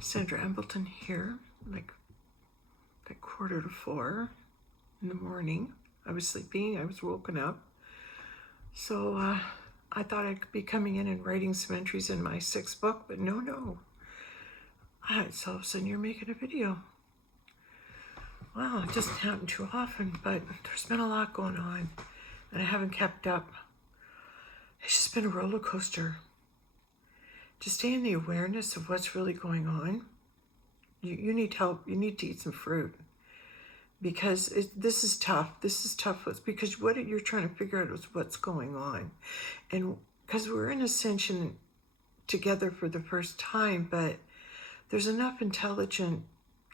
Sandra Embleton here, like 3:45 in the morning. I was sleeping, I was woken up. So I thought I'd be coming in and writing some entries in my 6th book, but no. So all of a sudden you're making a video. Wow, it doesn't happen too often, but there's been a lot going on and I haven't kept up. It's just been a roller coaster. To stay in the awareness of what's really going on, you need help. You need to eat some fruit. Because this is tough. This is tough because what you're trying to figure out is what's going on. And because we're in Ascension together for the first time, but there's enough intelligent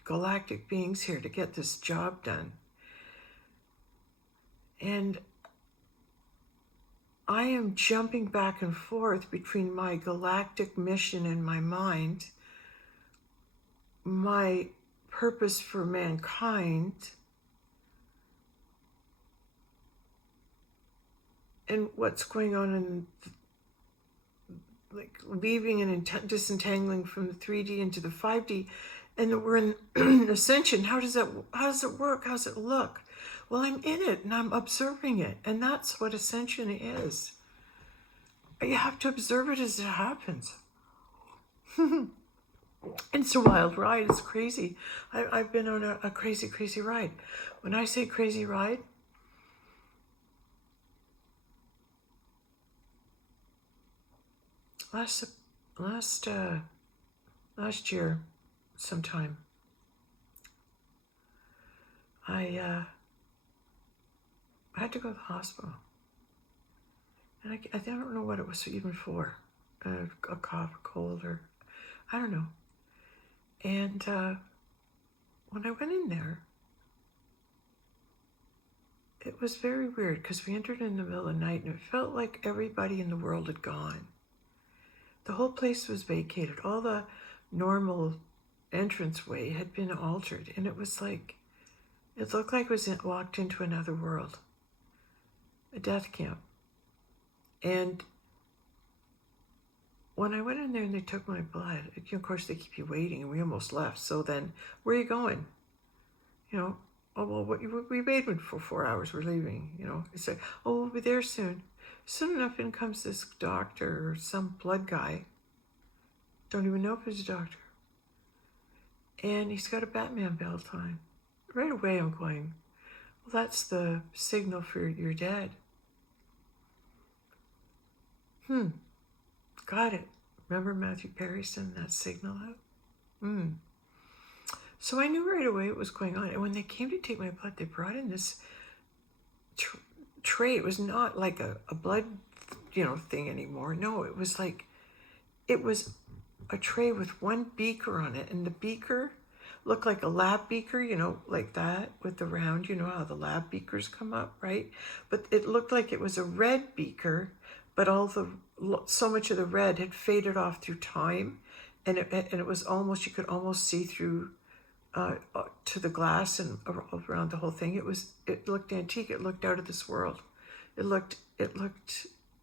galactic beings here to get this job done. And I am jumping back and forth between my galactic mission in my mind, my purpose for mankind, and what's going on in like leaving and disentangling from the 3D into the 5D, and that we're in Ascension. How does it work? How does it look? Well, I'm in it and I'm observing it, and that's what Ascension is. You have to observe it as it happens. It's a wild ride. It's crazy. I've been on a crazy ride. When I say crazy ride, last year sometime, I had to go to the hospital, and I don't know what it was even for, a cough, a cold, or I don't know. And when I went in there, it was very weird because we entered in the middle of the night and it felt like everybody in the world had gone. The whole place was vacated. All the normal entranceway had been altered, and it was like, it looked like I walked into another world, a death camp. And when I went in there and they took my blood, of course they keep you waiting, and we almost left. So then, where are you going? Oh, well, we waited for 4 hours, we're leaving, They said, oh, we'll be there soon. Soon enough, in comes this doctor or some blood guy. Don't even know if he's a doctor. And he's got a Batman belt on. Right away I'm going, well, that's the signal for you're dead. Got it. Remember Matthew Perry sending that signal out? So I knew right away what was going on. And when they came to take my blood, they brought in this tray. It was not like a blood, thing anymore. No, it was a tray with one beaker on it. And the beaker looked like a lab beaker, like that with the round, how the lab beakers come up, right? But it looked like it was a red beaker, but so much of the red had faded off through time. And it was almost, you could almost see through to the glass and around the whole thing. It looked antique. It looked out of this world. It looked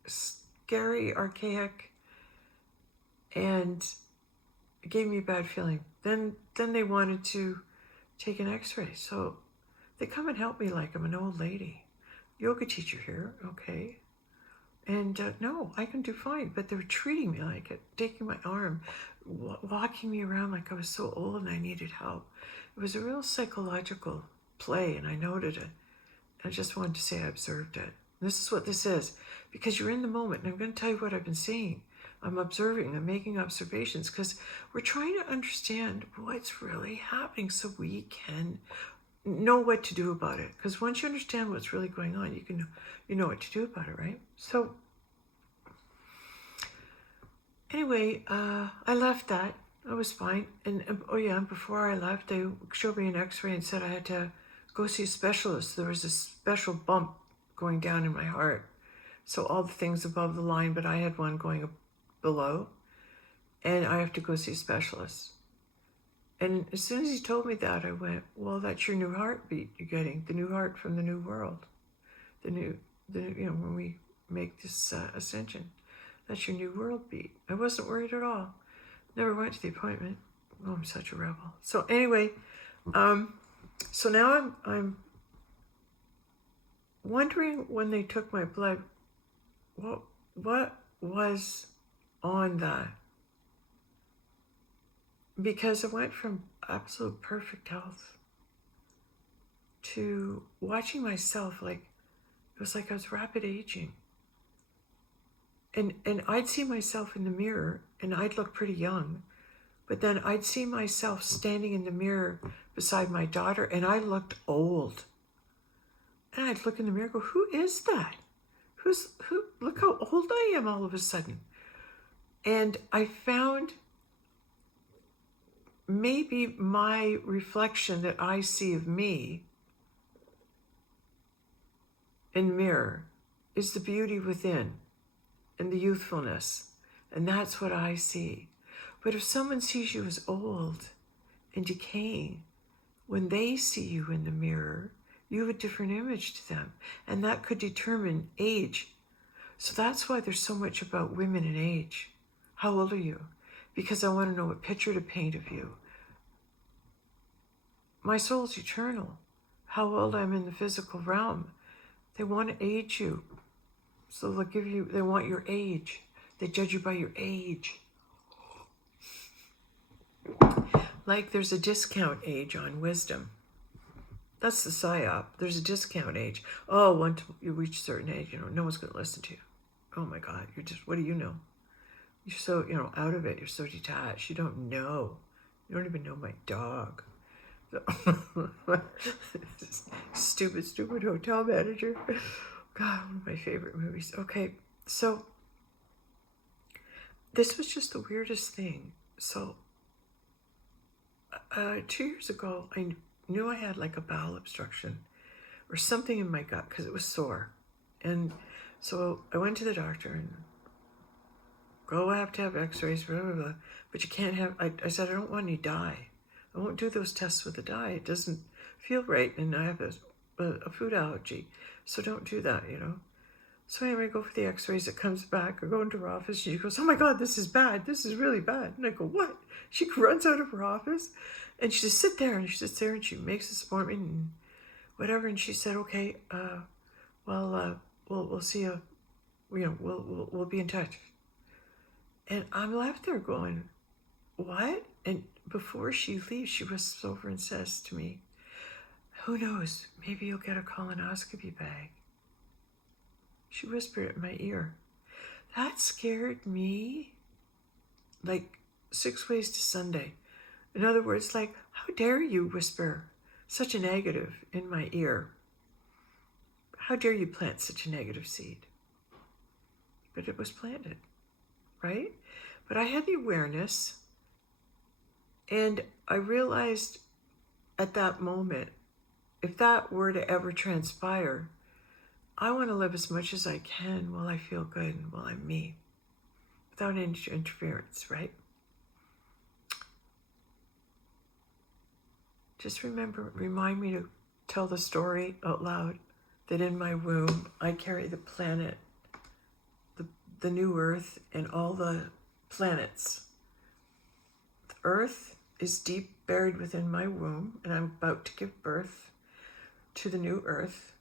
scary, archaic, and it gave me a bad feeling. Then they wanted to take an x-ray. So they come and help me like I'm an old lady. Yoga teacher here, okay. And no, I can do fine. But they were treating me like it, taking my arm, walking me around like I was so old and I needed help. It was a real psychological play, and I noted it. I just wanted to say I observed it. And this is what this is, because you're in the moment, and I'm going to tell you what I've been seeing. I'm observing, I'm making observations, because we're trying to understand what's really happening so we can know what to do about it. Because once you understand what's really going on, you know what to do about it, right? So anyway, I left that. I was fine. And before I left, they showed me an x-ray and said I had to go see a specialist. There was a special bump going down in my heart. So all the things above the line, but I had one going below. And I have to go see a specialist. And as soon as he told me that, I went, well, that's your new heartbeat you're getting. The new heart from the new world. When we make this ascension. That's your new world beat. I wasn't worried at all. Never went to the appointment. Oh, I'm such a rebel. So anyway, so now I'm wondering when they took my blood, what was on that? Because I went from absolute perfect health to watching myself like it was like I was rapid aging. And I'd see myself in the mirror and I'd look pretty young. But then I'd see myself standing in the mirror beside my daughter and I looked old. And I'd look in the mirror and go, who is that? Who? Look how old I am all of a sudden. And I found maybe my reflection that I see of me in the mirror is the beauty within and the youthfulness. And that's what I see. But if someone sees you as old and decaying, when they see you in the mirror, you have a different image to them. And that could determine age. So that's why there's so much about women and age. How old are you? Because I want to know what picture to paint of you. My soul's eternal. How old I'm in the physical realm. They want to age you. So they want your age. They judge you by your age. Like there's a discount age on wisdom. That's the psyop. There's a discount age. Oh, once you reach a certain age, no one's going to listen to you. Oh my God, what do you know? You're so, out of it. You're so detached. You don't know. You don't even know my dog. Stupid hotel manager. God, one of my favorite movies. Okay, so this was just the weirdest thing. So 2 years ago, I knew I had like a bowel obstruction or something in my gut because it was sore. And so I went to the doctor and I have to have x-rays, blah, blah, blah. But you can't have, I said, I don't want any dye. I won't do those tests with the dye. It doesn't feel right. And I have a food allergy. So don't do that, So anyway, I go for the x-rays. It comes back. I go into her office. She goes, oh my God, this is bad. This is really bad. And I go, what? She runs out of her office. And she just sits there and she makes this appointment and whatever. And she said, okay, we'll see you. We'll be in touch. And I'm left there going, what? And before she leaves, she whispers over and says to me, who knows, maybe you'll get a colonoscopy bag. She whispered it in my ear. That scared me like 6 ways to Sunday. In other words, like, how dare you whisper such a negative in my ear? How dare you plant such a negative seed? But it was planted, right? But I had the awareness, and I realized at that moment, if that were to ever transpire, I want to live as much as I can while I feel good and while I'm me, without any interference, right? Just remind me to tell the story out loud that in my womb, I carry the planet, the new earth, and all the planets. The earth is deep buried within my womb, and I'm about to give birth to the new earth.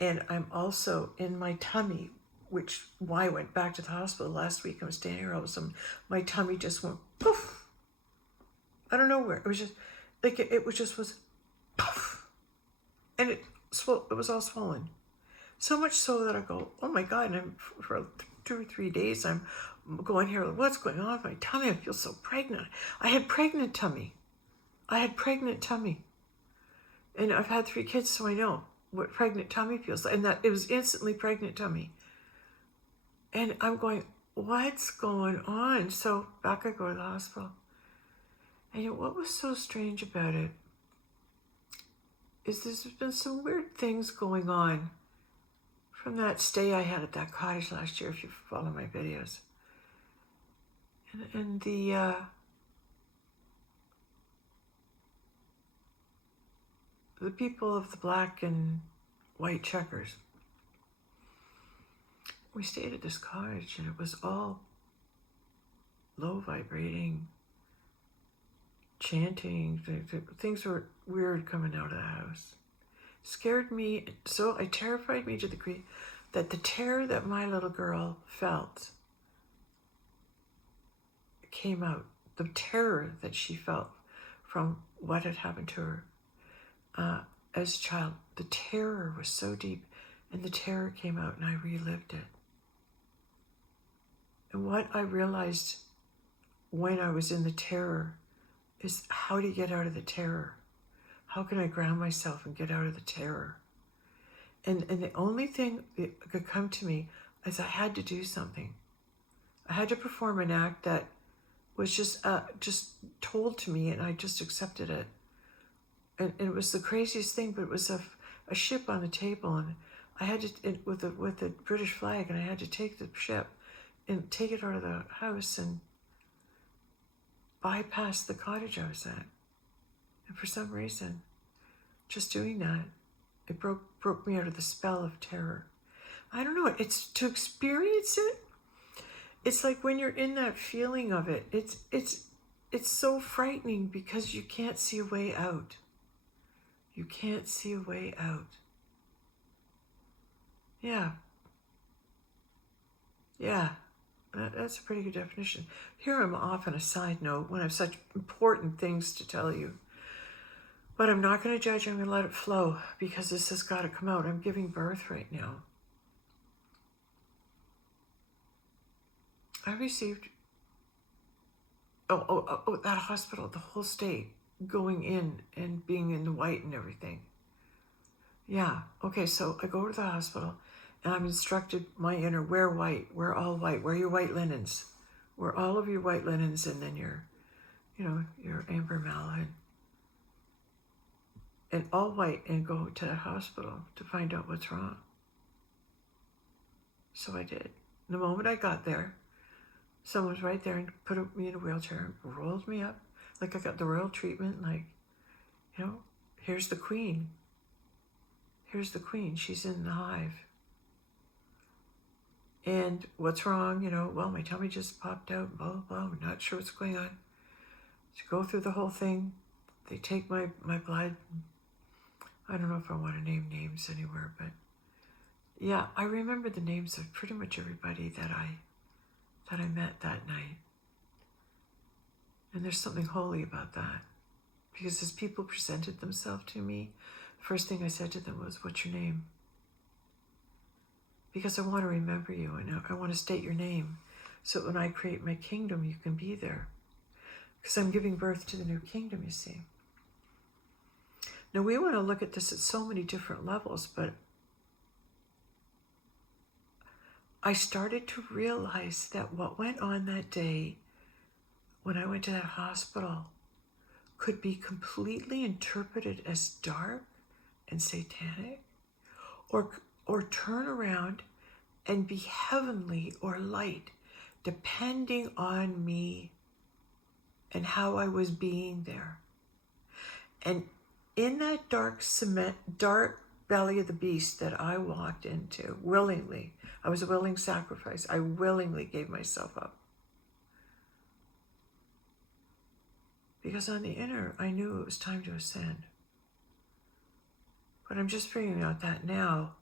And I'm also in my tummy, why I went back to the hospital last week. I was standing here all of a sudden, my tummy just went poof. I don't know where. It was just like it was poof. And it was all swollen. So much so that I go, oh my God, and I'm for 2 or 3 days, I'm going here, what's going on with my tummy? I feel so pregnant. I had pregnant tummy. And I've had 3 kids, so I know what pregnant tummy feels like. And that it was instantly pregnant tummy. And I'm going, what's going on? So back I go to the hospital. And what was so strange about it is there's been some weird things going on from that stay I had at that cottage last year, if you follow my videos. And the people of the black and white checkers, we stayed at this cottage and it was all low vibrating, chanting. Things were weird coming out of the house. Scared me, so it terrified me to the degree that the terror that my little girl felt came out. The terror that she felt from what had happened to her as a child. The terror was so deep, and the terror came out, and I relived it. And what I realized when I was in the terror is how to get out of the terror. How can I ground myself and get out of the terror? And the only thing that could come to me is I had to do something. I had to perform an act that was just told to me, and I just accepted it. And it was the craziest thing, but it was a ship on the table, and I had to, with the British flag, and I had to take the ship and take it out of the house and bypass the cottage I was at. And for some reason, just doing that, it broke me out of the spell of terror. I don't know, it's to experience it. It's like when you're in that feeling of it, it's so frightening because you can't see a way out. You can't see a way out. Yeah. Yeah. That's a pretty good definition. Here I'm off on a side note when I have such important things to tell you. But I'm not going to judge. I'm going to let it flow because this has got to come out. I'm giving birth right now. I received, that hospital, the whole state, going in and being in the white and everything. Yeah, okay, so I go to the hospital and I'm instructed, my inner, wear white, wear all white, wear your white linens. Wear all of your white linens and then your amber malahide. And all white, and go to the hospital to find out what's wrong. So I did. The moment I got there, someone was right there and put me in a wheelchair and rolled me up. Like I got the royal treatment, like, here's the queen. Here's the queen. She's in the hive. And what's wrong? Well, my tummy just popped out, blah, blah, blah. I'm not sure what's going on. So go through the whole thing. They take my blood. I don't know if I want to name names anywhere, but yeah, I remember the names of pretty much everybody that I met that night. And there's something holy about that. Because as people presented themselves to me, the first thing I said to them was, what's your name? Because I want to remember you, and I want to state your name, so that when I create my kingdom, you can be there. Because I'm giving birth to the new kingdom, you see. Now, we want to look at this at so many different levels, but I started to realize that what went on that day when I went to that hospital could be completely interpreted as dark and satanic, or turn around and be heavenly or light, depending on me and how I was being there. And in that dark belly of the beast that I walked into willingly, I was a willing sacrifice. I willingly gave myself up. Because on the inner, I knew it was time to ascend. But I'm just figuring out that now.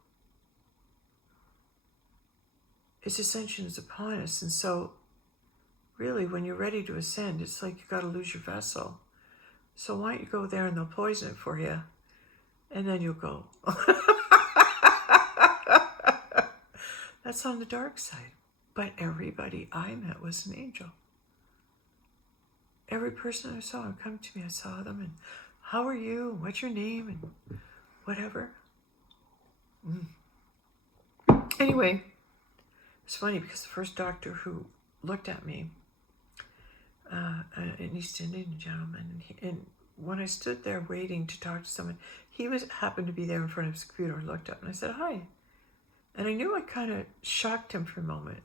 Its ascension is upon us. And so, really, when you're ready to ascend, it's like you got to lose your vessel. So why don't you go there and they'll poison it for you, and then you'll go. That's on the dark side. But everybody I met was an angel. Every person I saw come to me, I saw them, and how are you? What's your name? And whatever. Anyway, it's funny because the first doctor who looked at me, an East Indian gentleman, and when I stood there waiting to talk to someone, he happened to be there in front of his computer and looked up, and I said, hi. And I knew I kind of shocked him for a moment,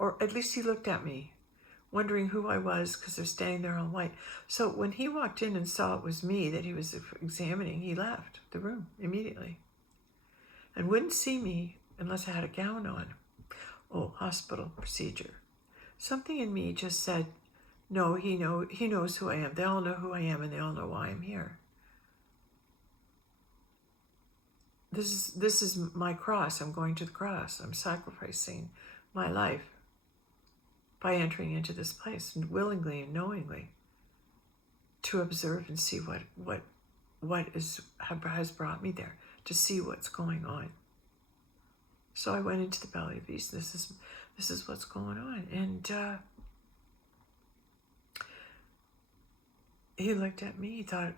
or at least he looked at me, wondering who I was because they're standing there all white. So when he walked in and saw it was me that he was examining, he left the room immediately and wouldn't see me unless I had a gown on. Oh, hospital procedure. Something in me just said, No, he knows who I am. They all know who I am, and they all know why I'm here. This is my cross. I'm going to the cross. I'm sacrificing my life by entering into this place, and willingly and knowingly, to observe and see what has brought me there, to see what's going on. So I went into the belly of beast. This is what's going on, and he looked at me. He thought,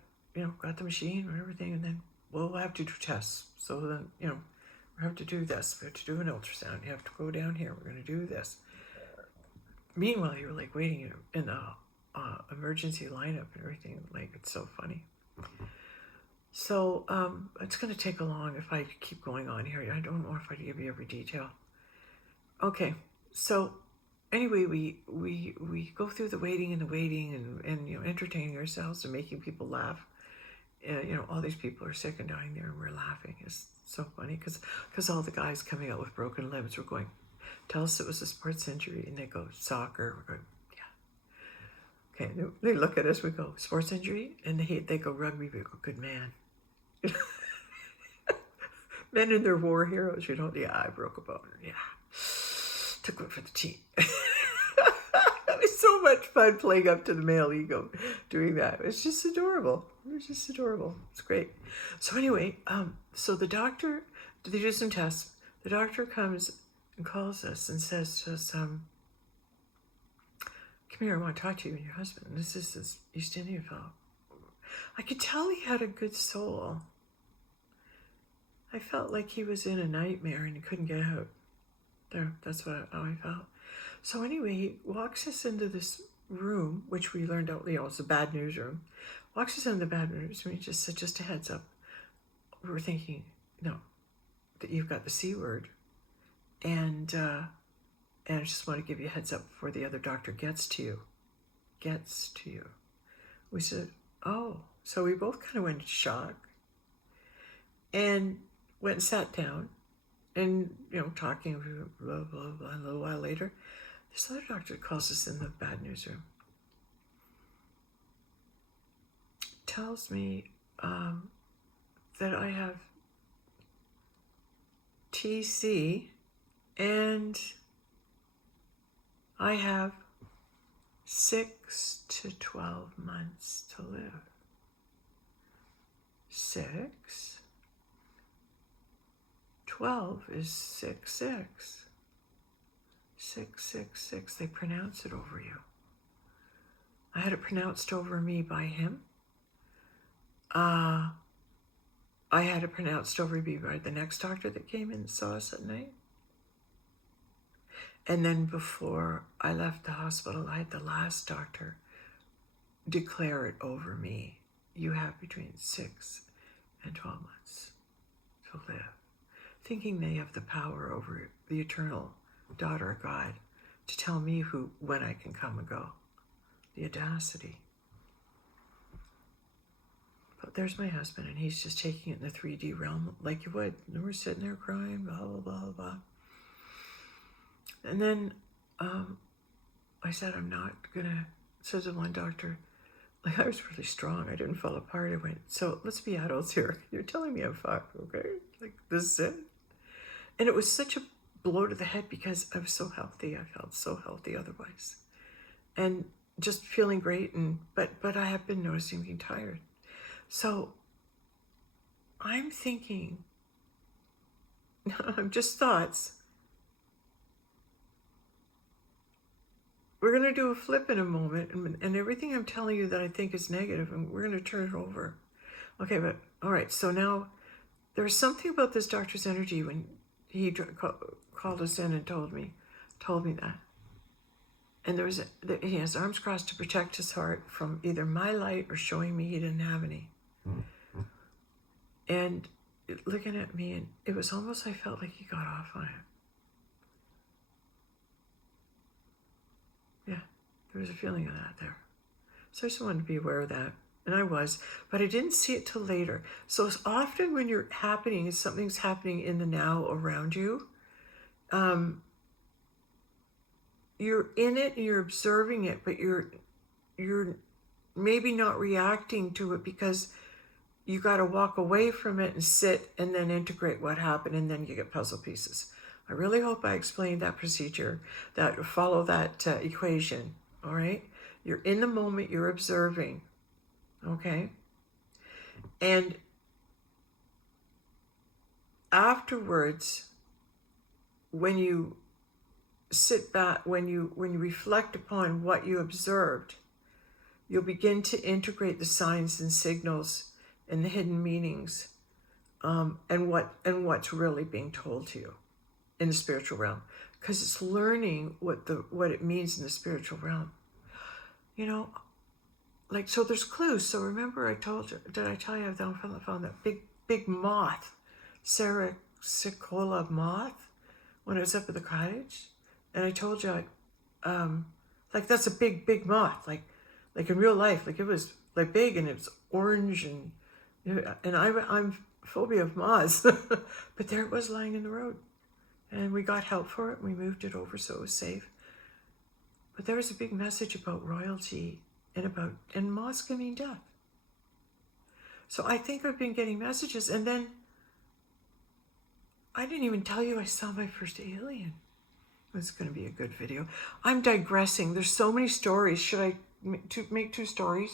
got the machine and everything, and then we'll have to do tests. So then, we have to do this. We have to do an ultrasound. You have to go down here. We're going to do this. Meanwhile, you're like waiting in the emergency lineup and everything. Like, it's so funny. So it's going to take a long if I keep going on here. I don't know if I give you every detail. Okay, so anyway, we go through the waiting and entertaining ourselves and making people laugh. All these people are sick and dying there, and we're laughing. It's so funny because all the guys coming out with broken limbs were going, tell us it was a sports injury, and they go, soccer. We're going, yeah. Okay, they look at us, we go, sports injury, and they go, rugby. We go, good man. Men and their war heroes, yeah, I broke a bone, yeah. Took one for the team. It was so much fun playing up to the male ego, doing that. It's just adorable. It's great. So anyway, so the doctor, they do some tests. The doctor comes and calls us and says to us, come here, I want to talk to you and your husband. This is this East Indian fellow. I could tell he had a good soul. I felt like he was in a nightmare and he couldn't get out. That's how I felt. So anyway, he walks us into this room, which we learned out, it's a bad news room. Walks us into the bad news room. He just said, just a heads up. We were thinking, that you've got the C word. And I just want to give you a heads up before the other doctor gets to you. We said, oh. So we both kind of went into shock and went and sat down and, talking, blah, blah, blah. A little while later, this other doctor calls us in the bad news room. Tells me that I have TC and I have 6 to 12 months to live. 6. 12 is 6, 6. 6, 6, 6. They pronounce it over you. I had it pronounced over me by him. I had it pronounced over me by the next doctor that came in and saw us at night. And then before I left the hospital, I had the last doctor declare it over me. You have between 6 and 12 months to live. Thinking they have the power over the eternal daughter of God to tell me when I can come and go. The audacity. But there's my husband, and he's just taking it in the 3D realm like you would. And we're sitting there crying, blah, blah, blah, blah. And then I said, I'm not gonna, said to one doctor, I was really strong. I didn't fall apart. I went, so let's be adults here. You're telling me I'm fucked, okay? This is it. And it was such a blow to the head because I was so healthy. I felt so healthy otherwise. And just feeling great. But I have been noticing being tired. So I'm thinking, just thoughts. We're going to do a flip in a moment, and everything I'm telling you that I think is negative, and we're going to turn it over. Okay, but all right, so now there's something about this doctor's energy when he called us in and told me that. And he has arms crossed to protect his heart from either my light or showing me he didn't have any. And looking at me, and it was almost, I felt like he got off on it. Yeah, there was a feeling of that there. So I just wanted to be aware of that. And I was, but I didn't see it till later. So it's often when something's happening in the now around you, you're in it and you're observing it, but you're you're maybe not reacting to it because you got to walk away from it and sit and then integrate what happened, and then you get puzzle pieces. I really hope I explained that procedure, that follow that equation. All right, you're in the moment, you're observing. Okay, and afterwards, when you sit back, when you reflect upon what you observed, you'll begin to integrate the signs and signals and the hidden meanings, and what's really being told to you in the spiritual realm, because it's learning what it means in the spiritual realm. You know, like, so there's clues. So remember, I told you, did I tell you I found that big moth, Sericola moth, when I was up at the cottage, and I told you, like, that's a big moth, like in real life, like it was like big and it was orange, and I'm phobia of moths, but there it was lying in the road, and we got help for it, and we moved it over so it was safe. But there was a big message about royalty and moths can mean death. So I think I've been getting messages, and then I didn't even tell you I saw my first alien. It's going to be a good video. I'm digressing. There's so many stories. Should I make 2 stories?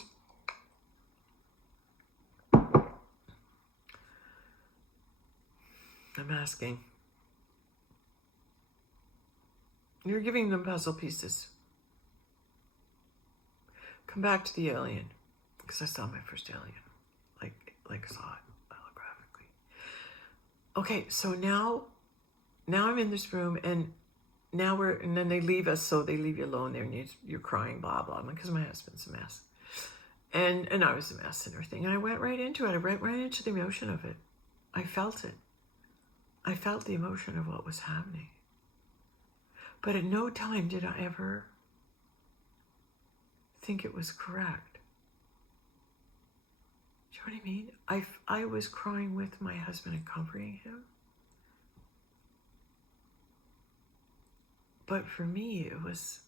I'm asking. You're giving them puzzle pieces. Come back to the alien, because I saw my first alien. Like I saw it holographically. Okay, so now I'm in this room, and and then they leave us, so they leave you alone there, and you're crying, blah, blah, because my husband's a mess. And I was a mess and everything. And I went right into it. I went right into the emotion of it. I felt it. I felt the emotion of what was happening. But at no time did I ever think it was correct. Do you know what I mean? I was crying with my husband and comforting him. But for me, it was,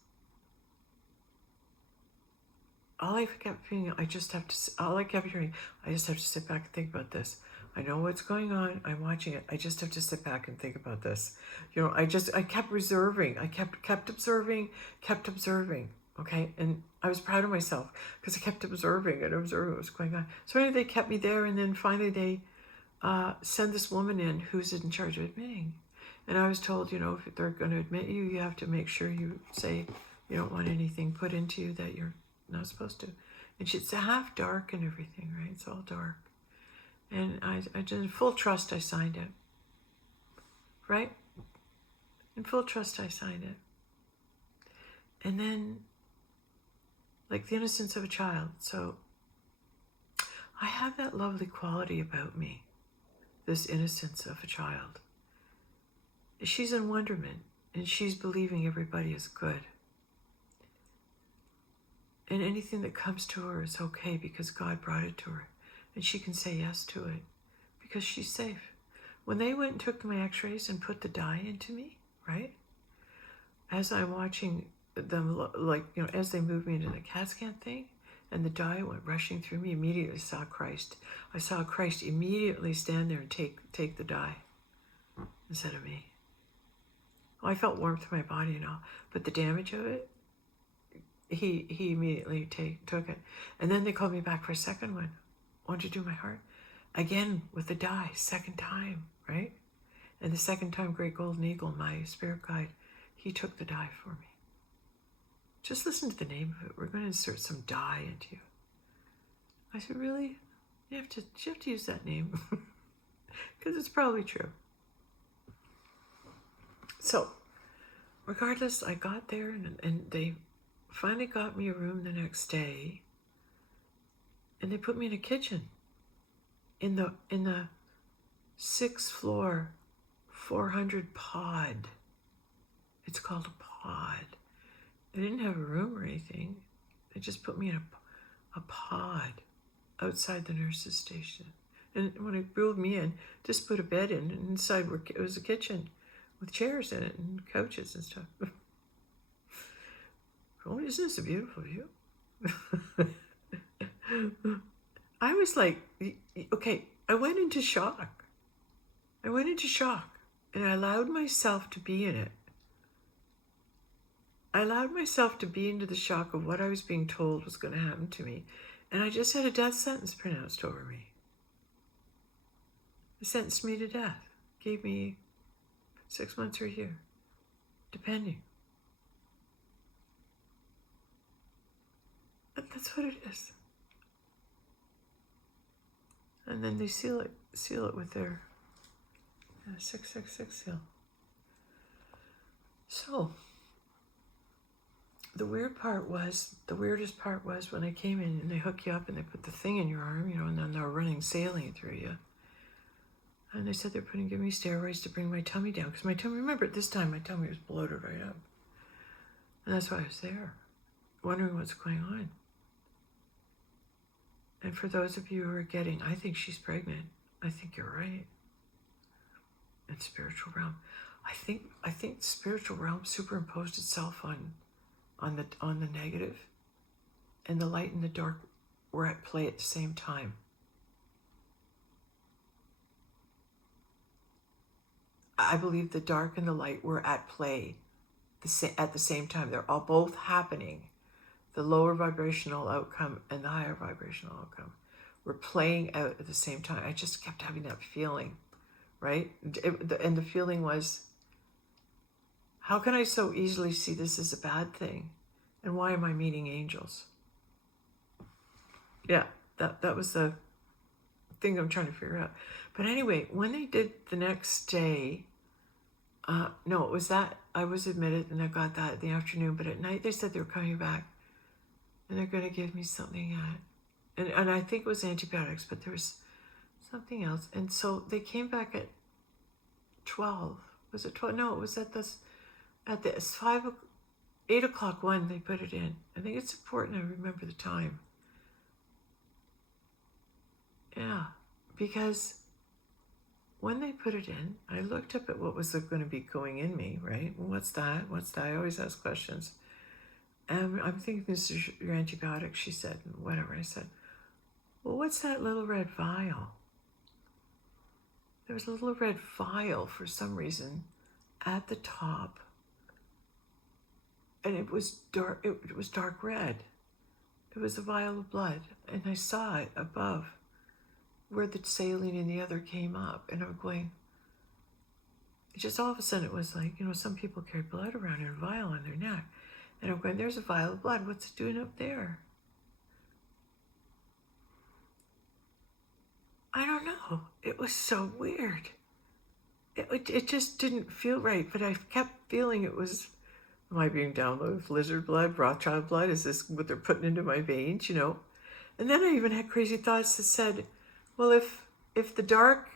all I kept hearing, I just have to sit back and think about this. I know what's going on. I'm watching it. I just have to sit back and think about this. You know, I kept reserving. I kept observing. Okay. And I was proud of myself because I kept observing what was going on. So anyway, they kept me there. And then finally they send this woman in who's in charge of admitting. And I was told, you know, if they're going to admit you, you have to make sure you say you don't want anything put into you that you're not supposed to. And it's half dark and everything, right? It's all dark. And I just, in full trust, I signed it. Right? In full trust, I signed it. And then, like the innocence of a child. So I have that lovely quality about me, this innocence of a child. She's in wonderment, and she's believing everybody is good. And anything that comes to her is okay because God brought it to her. And she can say yes to it because she's safe. When they went and took my x-rays and put the dye into me, right? As I'm watching them, like, you know, as they moved me into the CAT scan thing, and the dye went rushing through me, immediately saw Christ. I saw Christ immediately stand there and take the dye instead of me. Well, I felt warmth in my body and all, but the damage of it, he immediately took it. And then they called me back for a second one. Why don't you do my heart? Again with the dye, second time, right? And the second time, Great Golden Eagle, my spirit guide, he took the dye for me. Just listen to the name of it. We're going to insert some dye into you. I said, really? You have to use that name because it's probably true. So, regardless, I got there and they finally got me a room the next day, and they put me in a kitchen in the 6th floor, 400 pod. It's called a pod. They didn't have a room or anything. They just put me in a pod outside the nurse's station. And when they wheeled me in, just put a bed in, and inside it was a kitchen with chairs in it and couches and stuff. Oh, isn't this a beautiful view? I was like, okay, I went into shock. I went into shock, and I allowed myself to be in it. I allowed myself to be into the shock of what I was being told was going to happen to me. And I just had a death sentence pronounced over me. They sentenced me to death. Gave me 6 months or a year, depending. But that's what it is. And then they seal it with their 666 seal. So the weirdest part was when I came in and they hook you up and they put the thing in your arm, and then they're running saline through you. And they said they're giving me steroids to bring my tummy down. Because my tummy, remember at this time, my tummy was bloated right up. And that's why I was there, wondering what's going on. And for those of you who are getting, I think she's pregnant. I think you're right. In spiritual realm. I think the spiritual realm superimposed itself on the negative, and the light and the dark were at play at the same time. I believe the dark and the light were at play at the same time. They're all both happening. The lower vibrational outcome and the higher vibrational outcome were playing out at the same time. I just kept having that feeling, right? And the feeling was, how can I so easily see this as a bad thing? And why am I meeting angels? Yeah, that was the thing I'm trying to figure out. But anyway, when they did the next day, no, it was that I was admitted and I got that in the afternoon. But at night they said they were coming back and they're going to give me something and I think it was antibiotics, but there was something else. And so they came back at 12. Was it 12? No, it was at the 8 o'clock one they put it in. I think it's important I remember the time. Yeah, because when they put it in, I looked up at what was going to be going in me, right? Well, what's that? I always ask questions. And I'm thinking, this is your antibiotic, she said, whatever. I said, well, what's that little red vial? There was a little red vial for some reason at the top. And it was dark, it was dark red. It was a vial of blood. And I saw it above where the saline and the other came up. And I'm going, just all of a sudden it was like, some people carry blood around in a vial on their neck. And I'm going, there's a vial of blood. What's it doing up there? I don't know. It was so weird. It just didn't feel right. But I kept feeling it was, am I being downloaded with lizard blood, Rothschild blood? Is this what they're putting into my veins, And then I even had crazy thoughts that said, well, if the dark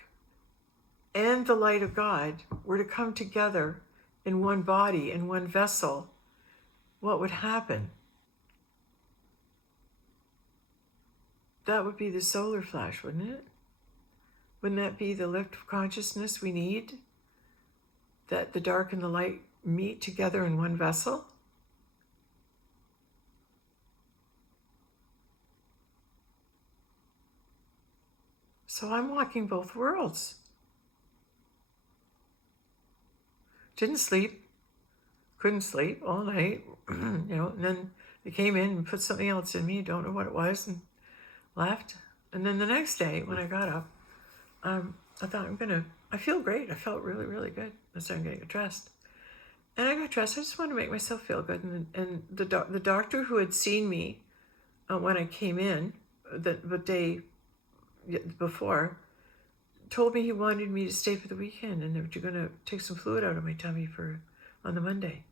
and the light of God were to come together in one body, in one vessel, what would happen? That would be the solar flash, wouldn't it? Wouldn't that be the lift of consciousness we need? That the dark and the light meet together in one vessel? So I'm walking both worlds. Didn't sleep. Couldn't sleep all night. And then they came in and put something else in me. Don't know what it was, and left. And then the next day when I got up, I thought I feel great. I felt really, really good. I started getting dressed. And I got dressed. I just wanted to make myself feel good. And the doctor who had seen me when I came in the day before told me he wanted me to stay for the weekend and that you're going to take some fluid out of my tummy on the Monday.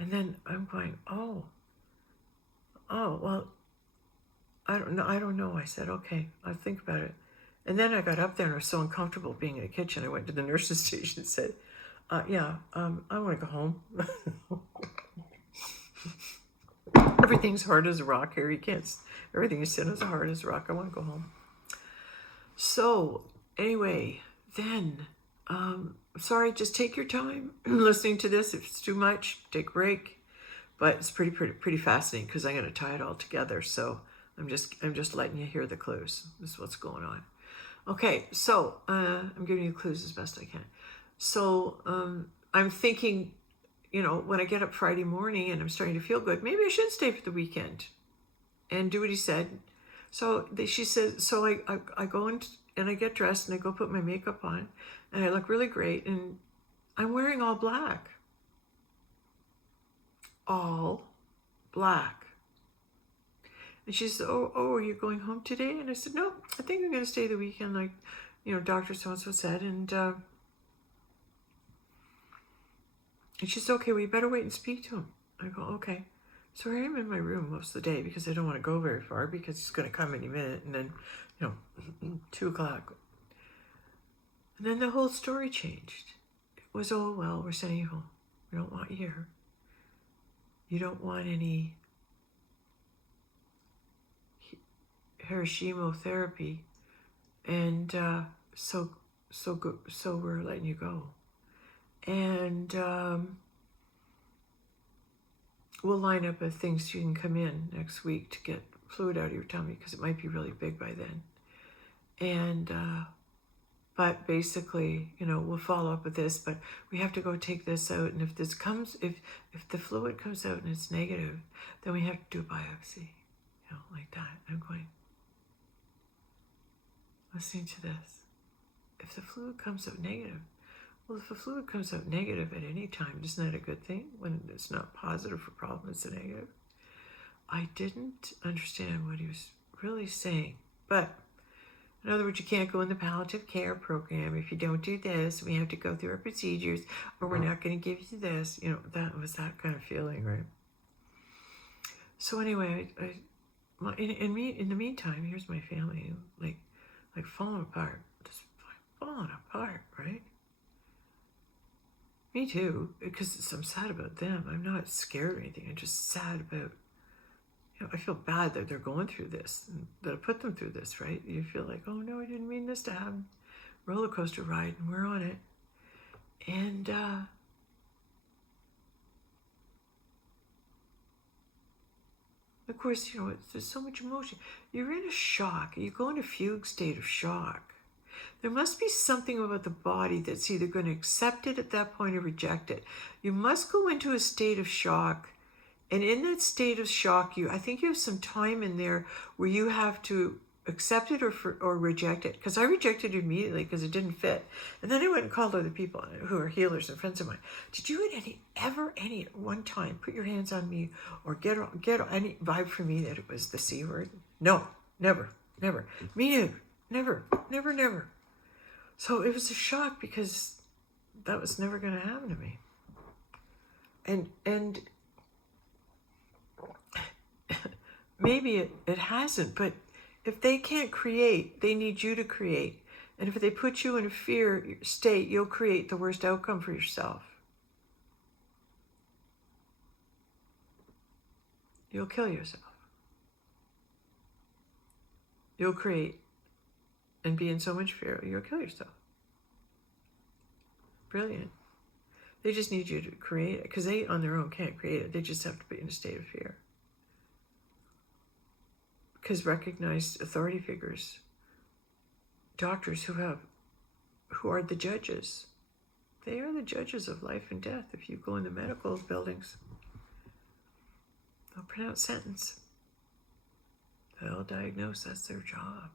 And then I'm going, oh, well, I don't know. I said, okay, I'll think about it. And then I got up there and I was so uncomfortable being in the kitchen. I went to the nurse's station and said, I want to go home. Everything's hard as a rock here. Everything you said is hard as a rock. I want to go home. So anyway, then, sorry, just take your time listening to this. If it's too much, take a break. But it's pretty fascinating because I'm going to tie it all together. So I'm just letting you hear the clues. This is what's going on. Okay, so I'm giving you clues as best I can. So I'm thinking, when I get up Friday morning and I'm starting to feel good, maybe I should stay for the weekend and do what he said. So she says, so I go in and I get dressed and I go put my makeup on and I look really great and I'm wearing all black. All black. And she said, oh, are you going home today? And I said, no, I think I'm going to stay the weekend, like, Dr. So-and-so said. And she said, okay, well, you better wait and speak to him. I go, okay. So I am in my room most of the day because I don't want to go very far because he's going to come any minute. And then, 2 o'clock. And then the whole story changed. It was, oh, well, we're sending you home. We don't want you here. You don't want any Hiroshima therapy, and so we're letting you go, and we'll line up things you can come in next week to get fluid out of your tummy because it might be really big by then, and but basically, we'll follow up with this, but we have to go take this out, and if the fluid comes out and it's negative, then we have to do a biopsy, like that. I'm going, listening to this. If the fluid comes out negative, well, if the fluid comes out negative at any time, isn't that a good thing? When it's not positive for problem, it's a negative. I didn't understand what he was really saying. But, in other words, you can't go in the palliative care program if you don't do this. We have to go through our procedures, or we're not going to give you this. That was that kind of feeling, right? So anyway, in the meantime, here's my family, like falling apart, just falling apart, right? Me too, because I'm sad about them. I'm not scared or anything. I'm just sad about, I feel bad that they're going through this, and that I put them through this, right? You feel like, oh no, I didn't mean this to happen. Roller coaster ride, and we're on it. And of course, there's so much emotion. You're in a shock. You go in a fugue state of shock. There must be something about the body that's either going to accept it at that point or reject it. You must go into a state of shock. And in that state of shock, I think you have some time in there where you have to accept it or reject it. Because I rejected it immediately because it didn't fit. And then I went and called other people who are healers and friends of mine. Did you at one time put your hands on me or get any vibe from me that it was the C word? No, never. Me neither. Never. So it was a shock because that was never going to happen to me. And maybe it hasn't, but if they can't create, they need you to create. And if they put you in a fear state, you'll create the worst outcome for yourself. You'll kill yourself. You'll create and be in so much fear, you'll kill yourself. Brilliant. They just need you to create it because they on their own can't create it. They just have to be in a state of fear. Because recognized authority figures, doctors who are the judges, they are the judges of life and death. If you go in the medical buildings, they'll pronounce sentence. They'll diagnose, that's their job.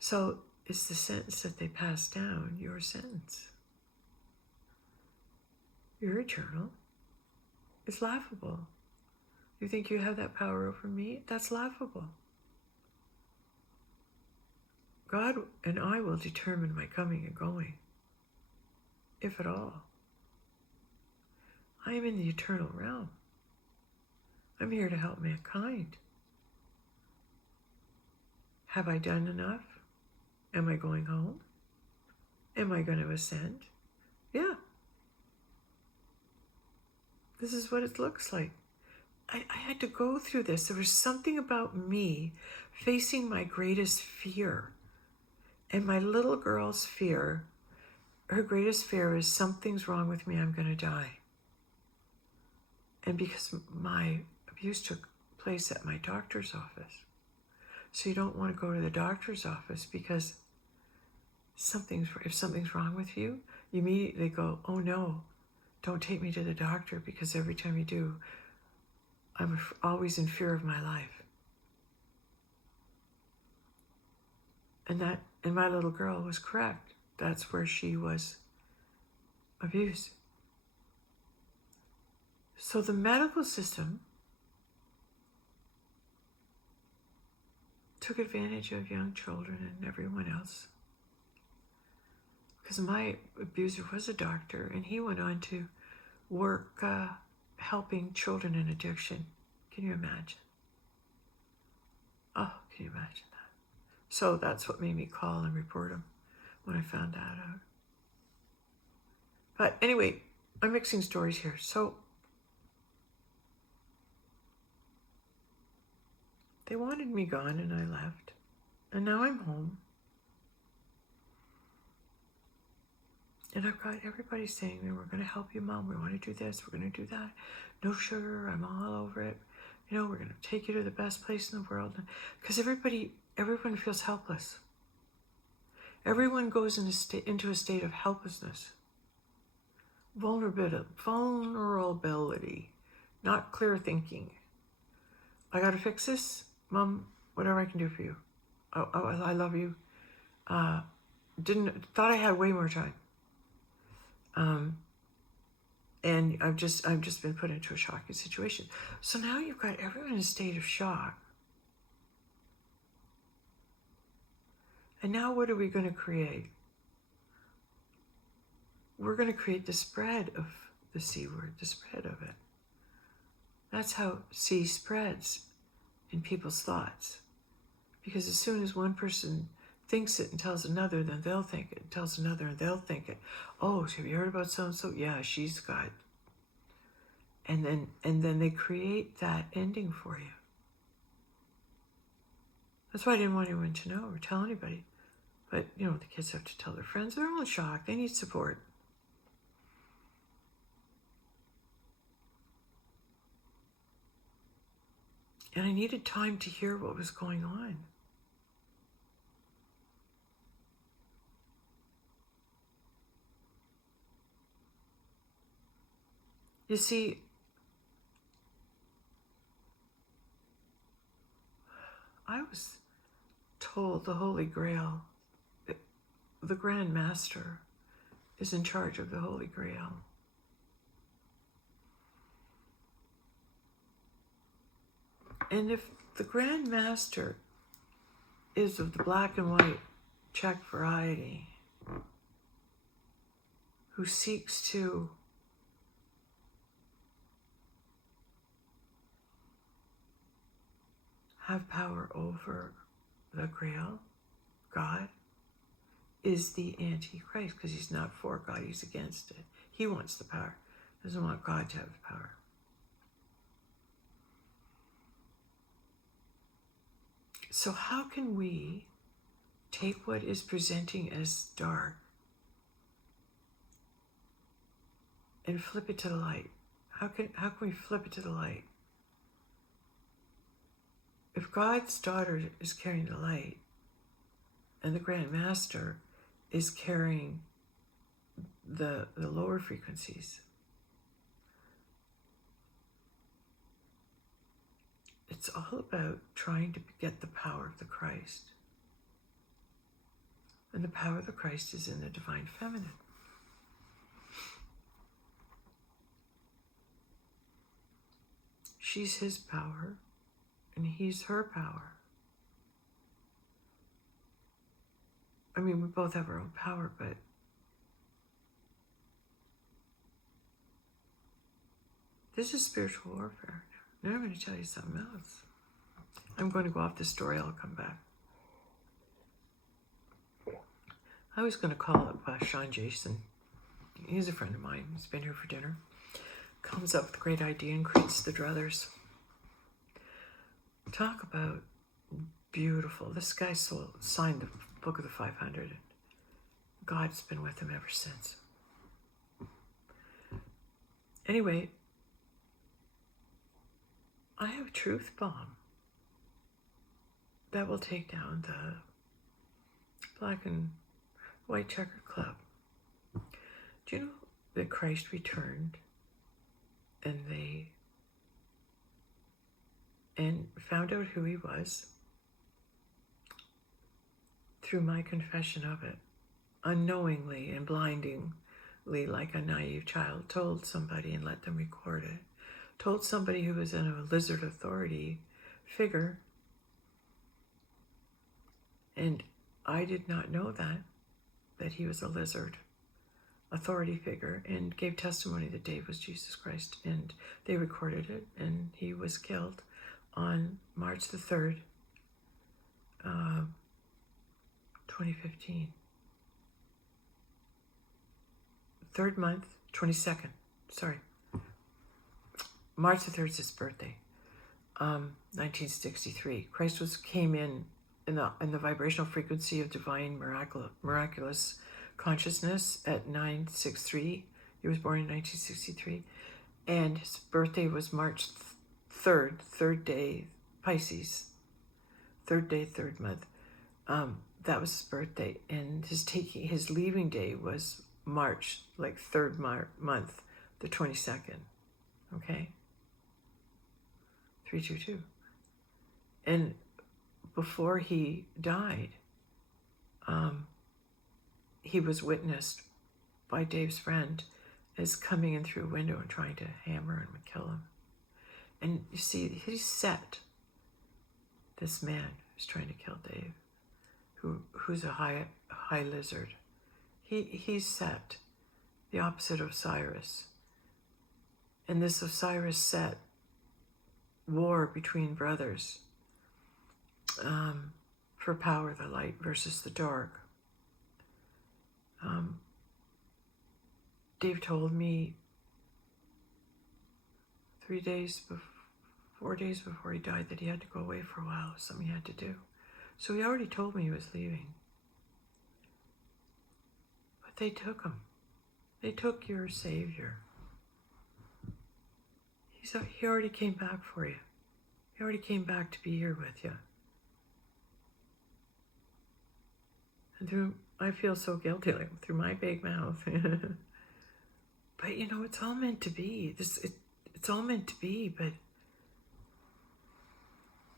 So it's the sentence that they pass down, your sentence. You're eternal. It's laughable. You think you have that power over me? That's laughable. God and I will determine my coming and going, if at all. I am in the eternal realm. I'm here to help mankind. Have I done enough? Am I going home? Am I going to ascend? Yeah. This is what it looks like. I had to go through this. There was something about me facing my greatest fear. And my little girl's fear, her greatest fear is something's wrong with me, I'm going to die. And because my abuse took place at my doctor's office. So you don't want to go to the doctor's office because if something's wrong with you, you immediately go, oh no, don't take me to the doctor, because every time you do, I'm always in fear of my life. And my little girl was correct. That's where she was abused. So the medical system took advantage of young children and everyone else. Because my abuser was a doctor, and he went on to work helping children in addiction. Can you imagine? Oh, can you imagine that? So that's what made me call and report him when I found that out. But anyway, I'm mixing stories here. So they wanted me gone, and I left. And now I'm home. And I've got everybody saying, we're going to help you, Mom. We want to do this. We're going to do that. No sugar. I'm all over it. You know, we're going to take you to the best place in the world. Because everyone feels helpless. Everyone goes into a state of helplessness. Vulnerability. Not clear thinking. I got to fix this. Mom, whatever I can do for you. Oh, I love you. Thought I had way more time. And I've just been put into a shocking situation. So now you've got everyone in a state of shock. And now what are we going to create? We're going to create the spread of the C word, the spread of it. That's how C spreads in people's thoughts. Because as soon as one person thinks it and tells another, then they'll think it, tells another and they'll think it. Oh, have you heard about so-and-so? Yeah, she's got. And then they create that ending for you. That's why I didn't want anyone to know or tell anybody. But, you know, the kids have to tell their friends. They're all in shock. They need support. And I needed time to hear what was going on. You see, I was told the Holy Grail, the Grand Master is in charge of the Holy Grail. And if the Grand Master is of the black and white check variety, who seeks to have power over the Grail, God, is the Antichrist, because he's not for God, he's against it. He wants the power, doesn't want God to have the power. So how can we take what is presenting as dark and flip it to the light? How can we flip it to the light? If God's daughter is carrying the light and the Grand Master is carrying the lower frequencies, it's all about trying to get the power of the Christ. And the power of the Christ is in the divine feminine. She's his power, and he's her power. I mean, we both have our own power, but this is spiritual warfare. Now I'm going to tell you something else. I'm going to go off this story. I'll come back. I was going to call up Sean Jason. He's a friend of mine. He's been here for dinner. Comes up with a great idea and creates the druthers. Talk about beautiful. This guy signed the Book of the 500. God's been with him ever since. Anyway, I have a truth bomb that will take down the black and white checker club. Do you know that Christ returned and found out who he was through my confession of it, unknowingly and blindingly, like a naive child, told somebody and let them record it, told somebody who was in a lizard authority figure, and I did not know that he was a lizard authority figure, and gave testimony that Dave was Jesus Christ, and they recorded it, and he was killed on March the 3rd, 2015. Third month, 22nd, sorry. March the 3rd is his birthday, 1963. Christ came in the vibrational frequency of divine miraculous consciousness at 963. He was born in 1963, and his birthday was March 3rd, third day, Pisces, third day, third month. That was his birthday, and his leaving day was March, like third month, the 22nd. Okay, 322. And before he died, he was witnessed by Dave's friend as coming in through a window and trying to hammer him and kill him. And you see, he set this man who's trying to kill Dave, who's a high lizard. He set the opposite of Osiris. And this Osiris set war between brothers for power, the light versus the dark. Dave told me 4 days before he died that he had to go away for a while, something he had to do. So he already told me he was leaving. But they took him. They took your Savior. He already came back for you. He already came back to be here with you. And I feel so guilty, like through my big mouth. But it's all meant to be. It's all meant to be. But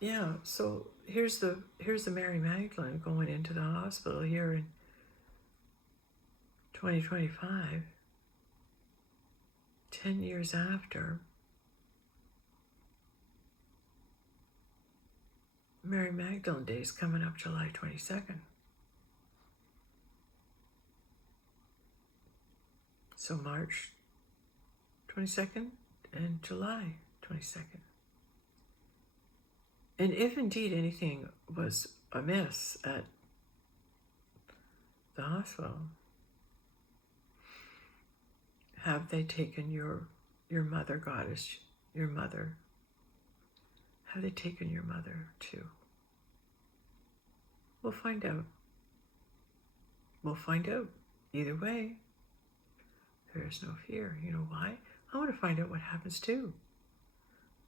yeah, so here's the Mary Magdalene going into the hospital here in 2025, 10 years after. Mary Magdalene Day is coming up July 22nd. So March 22nd and July 22nd. And if indeed anything was amiss at the hospital, have they taken your mother goddess, your mother? Have they taken your mother too? We'll find out. We'll find out. Either way, there is no fear. You know why? I want to find out what happens too.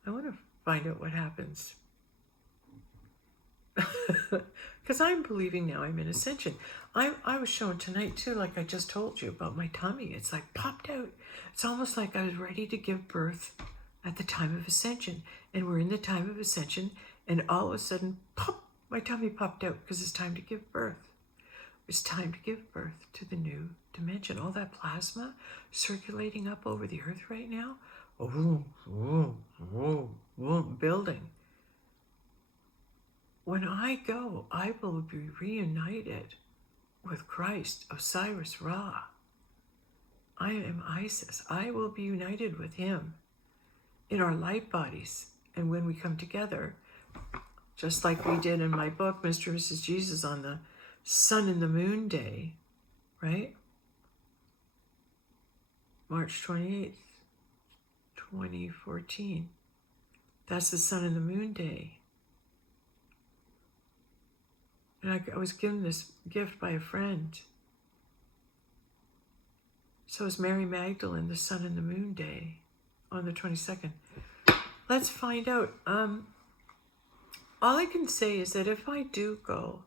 I want to find out what happens. Because I'm believing now I'm in Ascension. I was shown tonight too, like I just told you, about my tummy. It's like popped out. It's almost like I was ready to give birth at the time of Ascension. And we're in the time of Ascension, and all of a sudden, pop, my tummy popped out because it's time to give birth. It's time to give birth to the new dimension. All that plasma circulating up over the earth right now, building. When I go, I will be reunited with Christ, Osiris Ra. I am Isis. I will be united with him in our light bodies. And when we come together, just like we did in my book, Mr. and Mrs. Jesus, on the sun and the moon day, right? March 28th, 2014. That's the sun and the moon day. And I was given this gift by a friend. So is Mary Magdalene, the sun and the moon day, on the 22nd. let's find out. All I can say is that if I do go,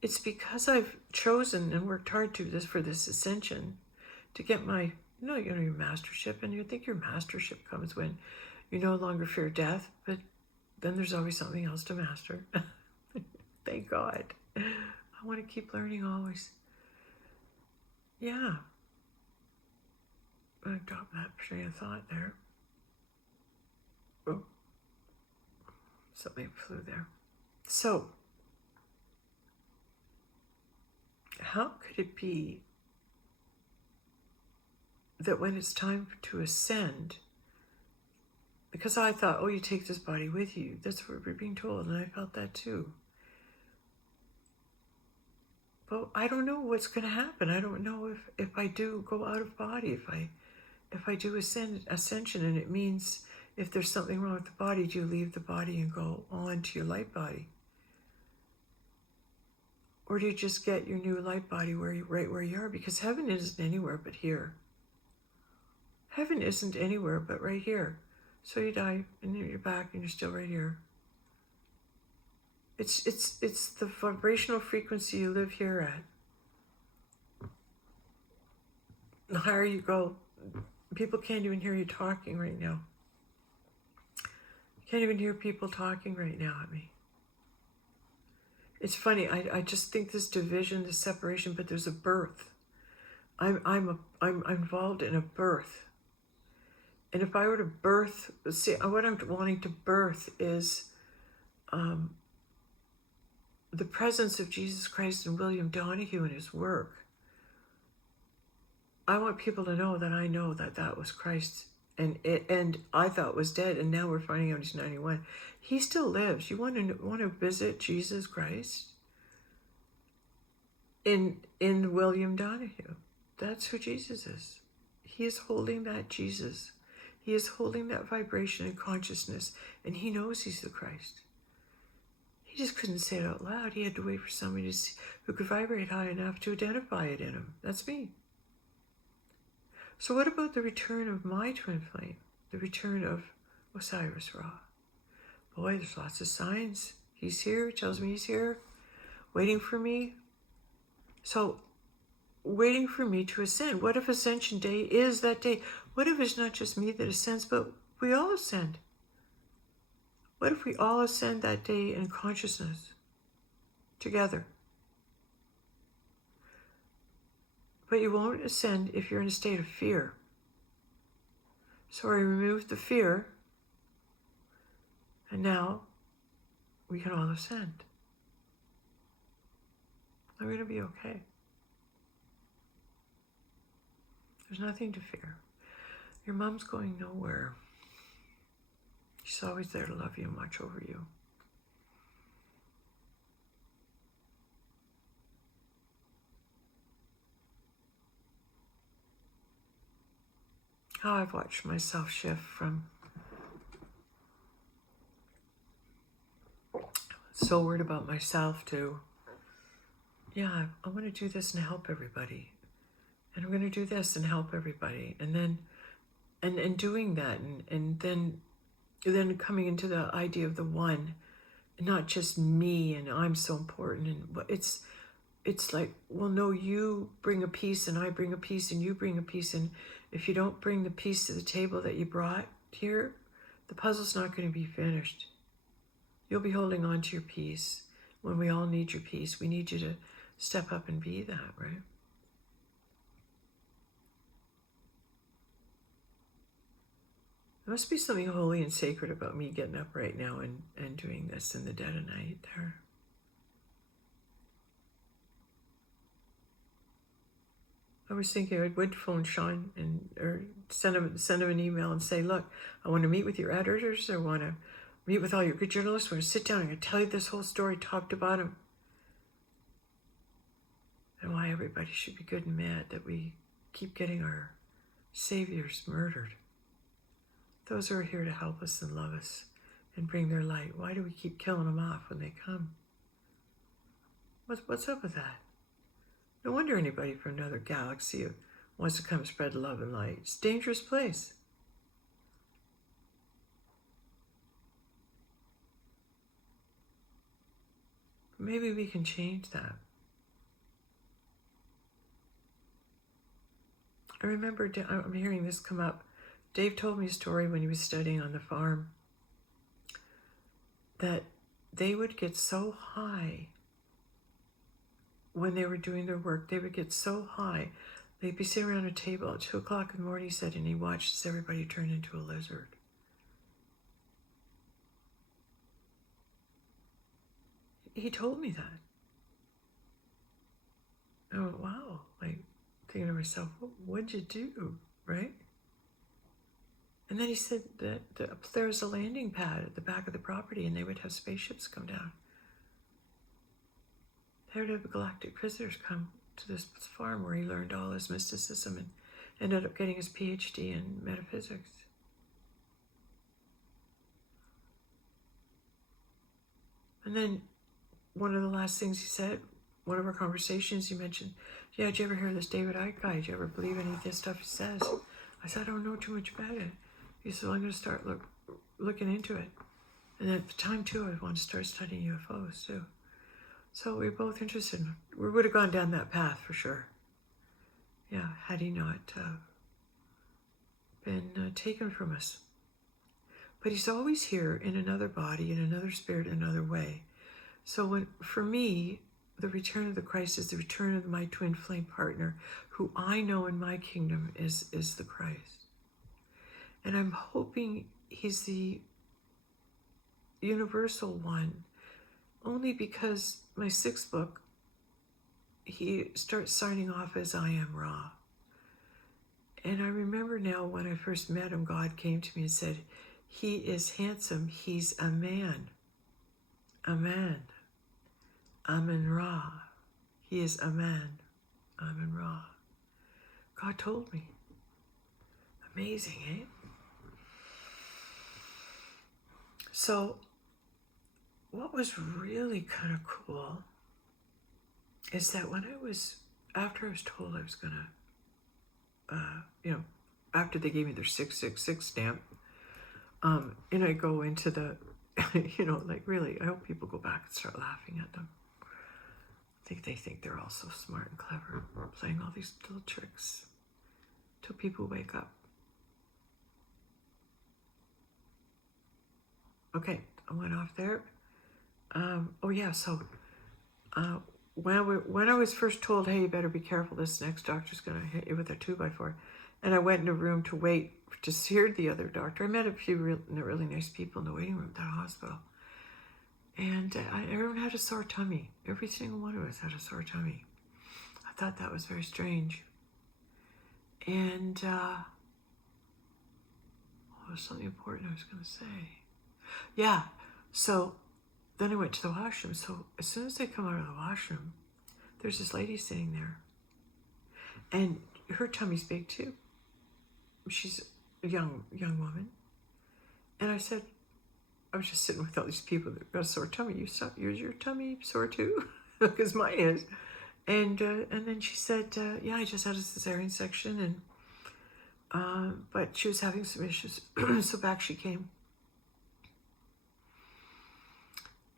it's because I've chosen and worked hard to this for this ascension to get my, your mastership. And you think your mastership comes when you no longer fear death, but then there's always something else to master. Thank God. I want to keep learning always. Yeah. I dropped that train of thought there. Oh, something flew there. So, how could it be that when it's time to ascend, because I thought, oh, you take this body with you. That's what we're being told, and I felt that too. But I don't know what's going to happen. I don't know if I do go out of body, if I do ascension, and it means if there's something wrong with the body, do you leave the body and go on to your light body? Or do you just get your new light body right where you are? Because heaven isn't anywhere but here. Heaven isn't anywhere but right here. So you die and you're back and you're still right here. It's the vibrational frequency you live here at. The higher you go, people can't even hear you talking right now. You can't even hear people talking right now at me. It's funny, I just think this division, this separation, but there's a birth. I'm involved in a birth. And if I were to birth, see, what I'm wanting to birth is the presence of Jesus Christ and William Donahue and his work. I want people to know that I know that that was Christ, and I thought was dead, and now we're finding out he's 91. He still lives. You want to visit Jesus Christ in William Donahue. That's who Jesus is. He is holding that Jesus. He is holding that vibration and consciousness, and he knows he's the Christ. He just couldn't say it out loud. He had to wait for somebody to see, who could vibrate high enough to identify it in him. That's me. So what about the return of my twin flame? The return of Osiris Ra? Boy, there's lots of signs. He's here. He tells me he's here, waiting for me. So, waiting for me to ascend. What if Ascension Day is that day? What if it's not just me that ascends, but we all ascend? What if we all ascend that day in consciousness together? But you won't ascend if you're in a state of fear. So I removed the fear, and now we can all ascend. I'm going to be okay. There's nothing to fear. Your mom's going nowhere. She's always there to love you and watch over you. How I've watched myself shift from so worried about myself to, yeah, I want to do this and help everybody. And I'm going to do this and help everybody. And then, and doing that, and then coming into the idea of the one, not just me and I'm so important. And it's like, well, no, you bring a piece and I bring a piece and you bring a piece. And if you don't bring the piece to the table that you brought here, the puzzle's not going to be finished. You'll be holding on to your piece. When we all need your piece, we need you to step up and be that, right? There must be something holy and sacred about me getting up right now and doing this in the dead of night there. I was thinking I would phone Sean or send him an email and say, look, I want to meet with your editors. I want to meet with all your good journalists. I want to sit down and tell you this whole story top to bottom. And why everybody should be good and mad that we keep getting our saviors murdered. Those who are here to help us and love us and bring their light. Why do we keep killing them off when they come? What's up with that? No wonder anybody from another galaxy wants to come spread love and light. It's a dangerous place. maybe we can change that. I remember, I'm hearing this come up. Dave told me a story when he was studying on the farm that they would get so high when they were doing their work. They would get so high. They'd be sitting around a table at 2 o'clock in the morning, he said, and he watched as everybody turn into a lizard. He told me that. I went, wow. Like, thinking to myself, what'd you do, right? And then he said that there was a landing pad at the back of the property, and they would have spaceships come down. They would have galactic visitors come to this farm where he learned all his mysticism and ended up getting his PhD in metaphysics. And then one of the last things he said, one of our conversations, he mentioned, yeah, did you ever hear this David Icke guy? Did you ever believe any of this stuff he says? I said, I don't know too much about it. He said, well, I'm going to start looking into it. And at the time, too, I wanted to start studying UFOs, too. So we were both interested. We would have gone down that path for sure. Yeah, had he not been taken from us. But he's always here in another body, in another spirit, another way. So for me, the return of the Christ is the return of my twin flame partner, who I know in my kingdom is the Christ. And I'm hoping he's the universal one, only because my 6th book, he starts signing off as I am Ra. And I remember now when I first met him, God came to me and said, he is handsome, he's a man. A man. Amen Ra. He is a man. Amen Ra. God told me. Amazing, eh? So, what was really kind of cool is that after I was told I was gonna, after they gave me their 666 stamp, and I go into the, like really, I hope people go back and start laughing at them. They think they're all so smart and clever, playing all these little tricks till people wake up. Okay, I went off there. When I was first told, hey, you better be careful, this next doctor's going to hit you with a 2x4, and I went in a room to wait to see the other doctor. I met a few really nice people in the waiting room at that hospital. And everyone had a sore tummy. Every single one of us had a sore tummy. I thought that was very strange. And there's something important I was going to say. Yeah, so then I went to the washroom. So as soon as I come out of the washroom, there's this lady sitting there. And her tummy's big too. She's a young woman. And I said, I was just sitting with all these people that got a sore tummy. Your tummy sore too? Because mine is. And then she said, yeah, I just had a cesarean section, and but she was having some issues. So back she came.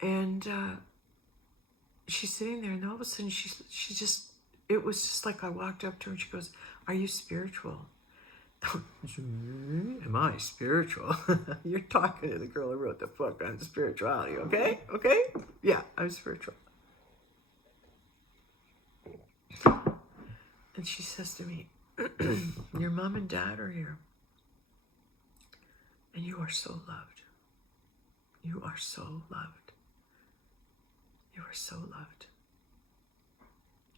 And she's sitting there, and all of a sudden it was just like I walked up to her and she goes, are you spiritual? Am I spiritual? You're talking to the girl who wrote the book on spirituality, okay? Okay? Yeah, I'm spiritual. And she says to me, your mom and dad are here. And you are so loved. You are so loved. You are so loved.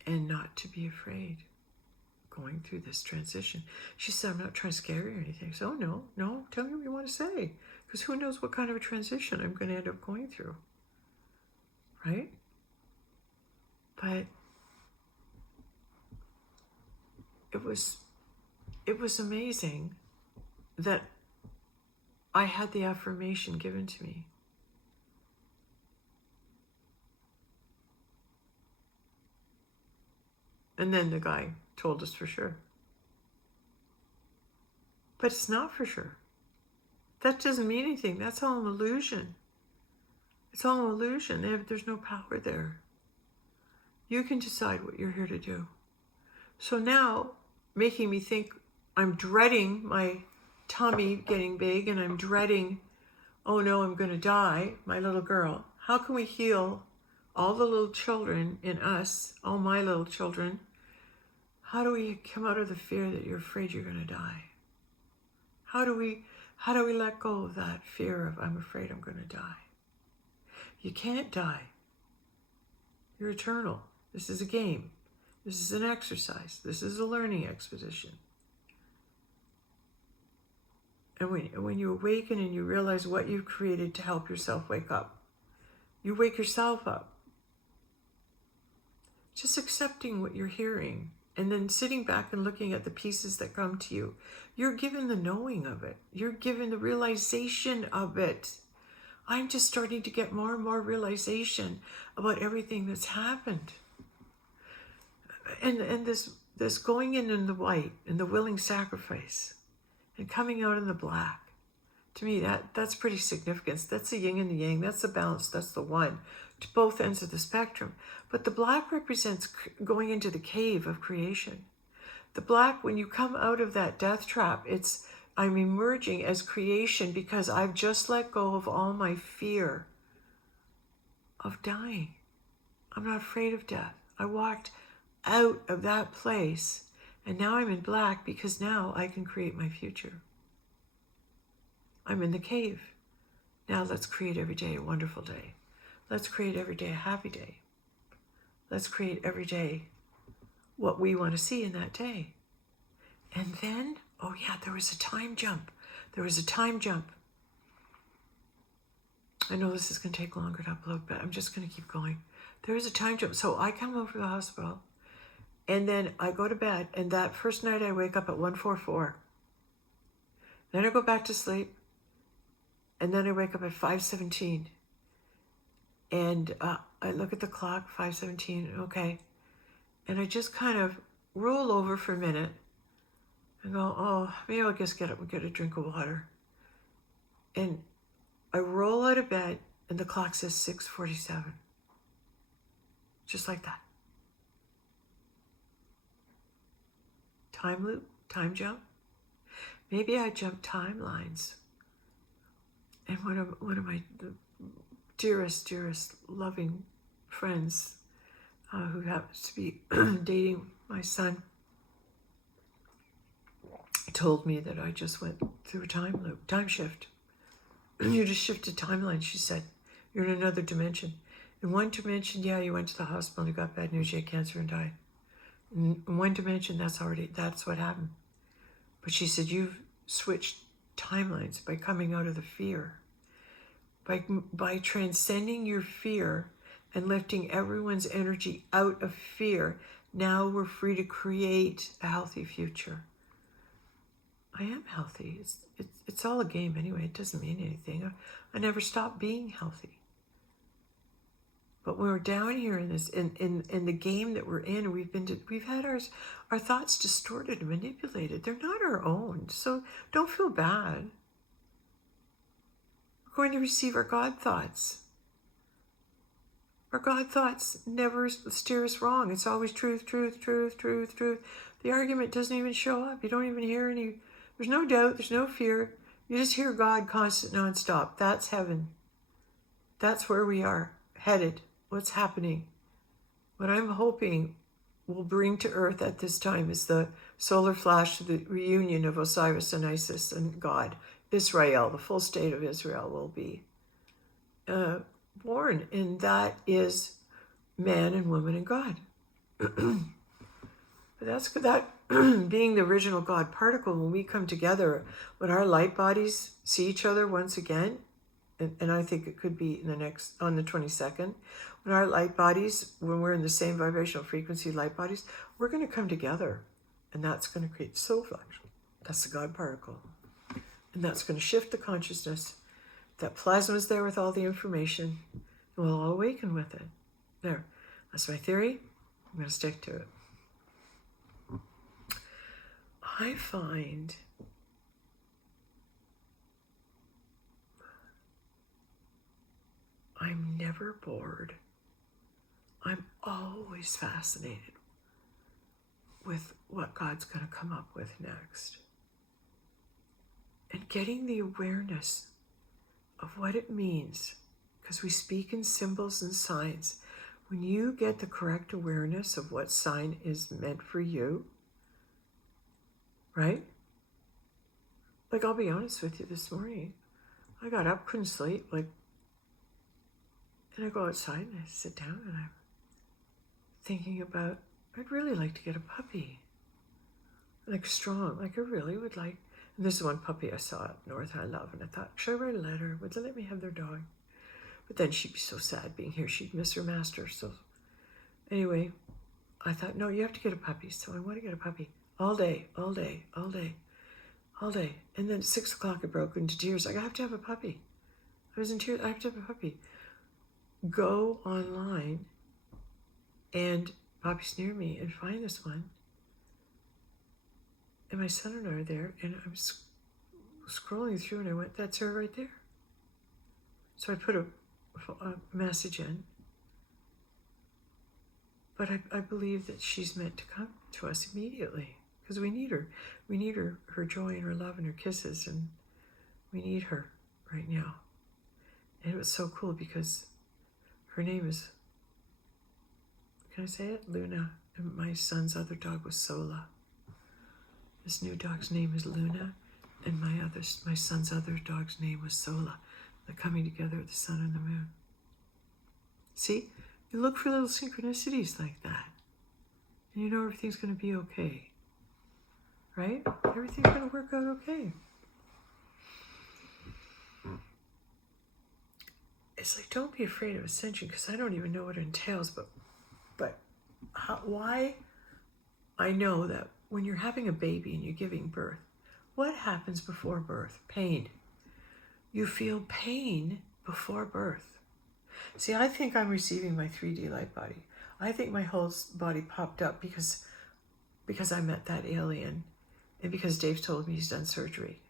And not to be afraid going through this transition. She said, I'm not trying to scare you or anything. So no, tell me what you want to say. Because who knows what kind of a transition I'm going to end up going through. Right? But it was amazing that I had the affirmation given to me. And then the guy told us for sure. But it's not for sure. That doesn't mean anything. That's all an illusion. It's all an illusion. There's no power there. You can decide what you're here to do. So now, making me think I'm dreading my tummy getting big and I'm dreading, oh no, I'm going to die, my little girl. How can we heal all the little children in us, all my little children? How do we come out of the fear that you're afraid you're going to die? How do we let go of that fear of I'm afraid I'm going to die? You can't die. You're eternal. This is a game. This is an exercise. This is a learning expedition. And when you awaken and you realize what you've created to help yourself wake up, you wake yourself up. Just accepting what you're hearing and then sitting back and looking at the pieces that come to you. You're given the knowing of it. You're given the realization of it. I'm just starting to get more and more realization about everything that's happened. And this going in the white and the willing sacrifice and coming out in the black, to me, that's pretty significant. That's the yin and the yang. That's the balance. That's the one to both ends of the spectrum. But the black represents going into the cave of creation. The black, when you come out of that death trap, I'm emerging as creation because I've just let go of all my fear of dying. I'm not afraid of death. I walked out of that place and now I'm in black because now I can create my future. I'm in the cave. Now let's create every day a wonderful day. Let's create every day a happy day. Let's create every day what we want to see in that day. And then, oh yeah, there was a time jump. There was a time jump. I know this is going to take longer to upload, but I'm just going to keep going. There is a time jump. So I come home from the hospital, and then I go to bed, and that first night I wake up at 1:44. Then I go back to sleep, and then I wake up at 5:17. And I look at the clock, 5:17, okay. And I just kind of roll over for a minute and go, oh, maybe I'll just get up and get a drink of water. And I roll out of bed and the clock says 6:47. Just like that. Time loop, time jump. Maybe I jumped timelines. And one of my dearest loving friends who happens to be dating my son told me that I just went through a time loop, time shift. You just shifted timeline, she said. You're in another dimension. In one dimension, yeah, you went to the hospital and you got bad news, you had cancer and died. In one dimension, that's what happened. But she said, you've switched timelines by coming out of the fear. By transcending your fear and lifting everyone's energy out of fear, now we're free to create a healthy future. I am healthy. It's all a game anyway. It doesn't mean anything. I never stopped being healthy. But when we're down here in this in the game that we're in, we've had our thoughts distorted and manipulated. They're not our own. So don't feel bad. We're going to receive our God thoughts. Our God thoughts never steer us wrong. It's always truth, truth, truth, truth, truth. The argument doesn't even show up. You don't even hear any. There's no doubt. There's no fear. You just hear God constant, nonstop. That's heaven. That's where we are headed. What's happening? What I'm hoping will bring to earth at this time is the solar flash, the reunion of Osiris and Isis and God. Israel, the full state of Israel will be born, and that is man and woman and God. That's that being the original God particle. When we come together, when our light bodies see each other once again, and I think it could be on the 22nd, when our light bodies, when we're in the same vibrational frequency light bodies, we're going to come together, and that's going to create soul flash. That's the God particle. And that's going to shift the consciousness. That plasma is there with all the information. And we'll all awaken with it. There. That's my theory. I'm going to stick to it. I find I'm never bored. I'm always fascinated with what God's going to come up with next. And getting the awareness of what it means, because we speak in symbols and signs. When you get the correct awareness of what sign is meant for you, right? Like, I'll be honest with you, this morning, I got up, couldn't sleep, and I go outside and I sit down and I'm thinking about, I'd really like to get a puppy. Like strong, like I really would like. And this is one puppy I saw up north I love, and I thought, should I write a letter? Would they let me have their dog? But then she'd be so sad being here. She'd miss her master. So anyway, I thought, no, you have to get a puppy. So I want to get a puppy all day, all day, all day, all day. And then at 6 o'clock, I broke into tears. Like, I have to have a puppy. I was in tears. I have to have a puppy. Go online and puppies near me and find this one. And my son and I are there, and I was scrolling through, and I went, that's her right there. So I put a message in. But I believe that she's meant to come to us immediately, because we need her. We need her joy and her love and her kisses, and we need her right now. And it was so cool because her name is, can I say it? Luna. And my son's other dog was Sola. This new dog's name is Luna, and my son's other dog's name was Sola. They're coming together with the sun and the moon. See, you look for little synchronicities like that, and you know everything's going to be okay, right? Everything's going to work out okay. It's like, don't be afraid of Ascension, because I don't even know what it entails, but why? I know that when you're having a baby and you're giving birth, what happens before birth? Pain. You feel pain before birth. See, I think I'm receiving my 3D light body. I think my whole body popped up because I met that alien, and because Dave told me he's done surgery.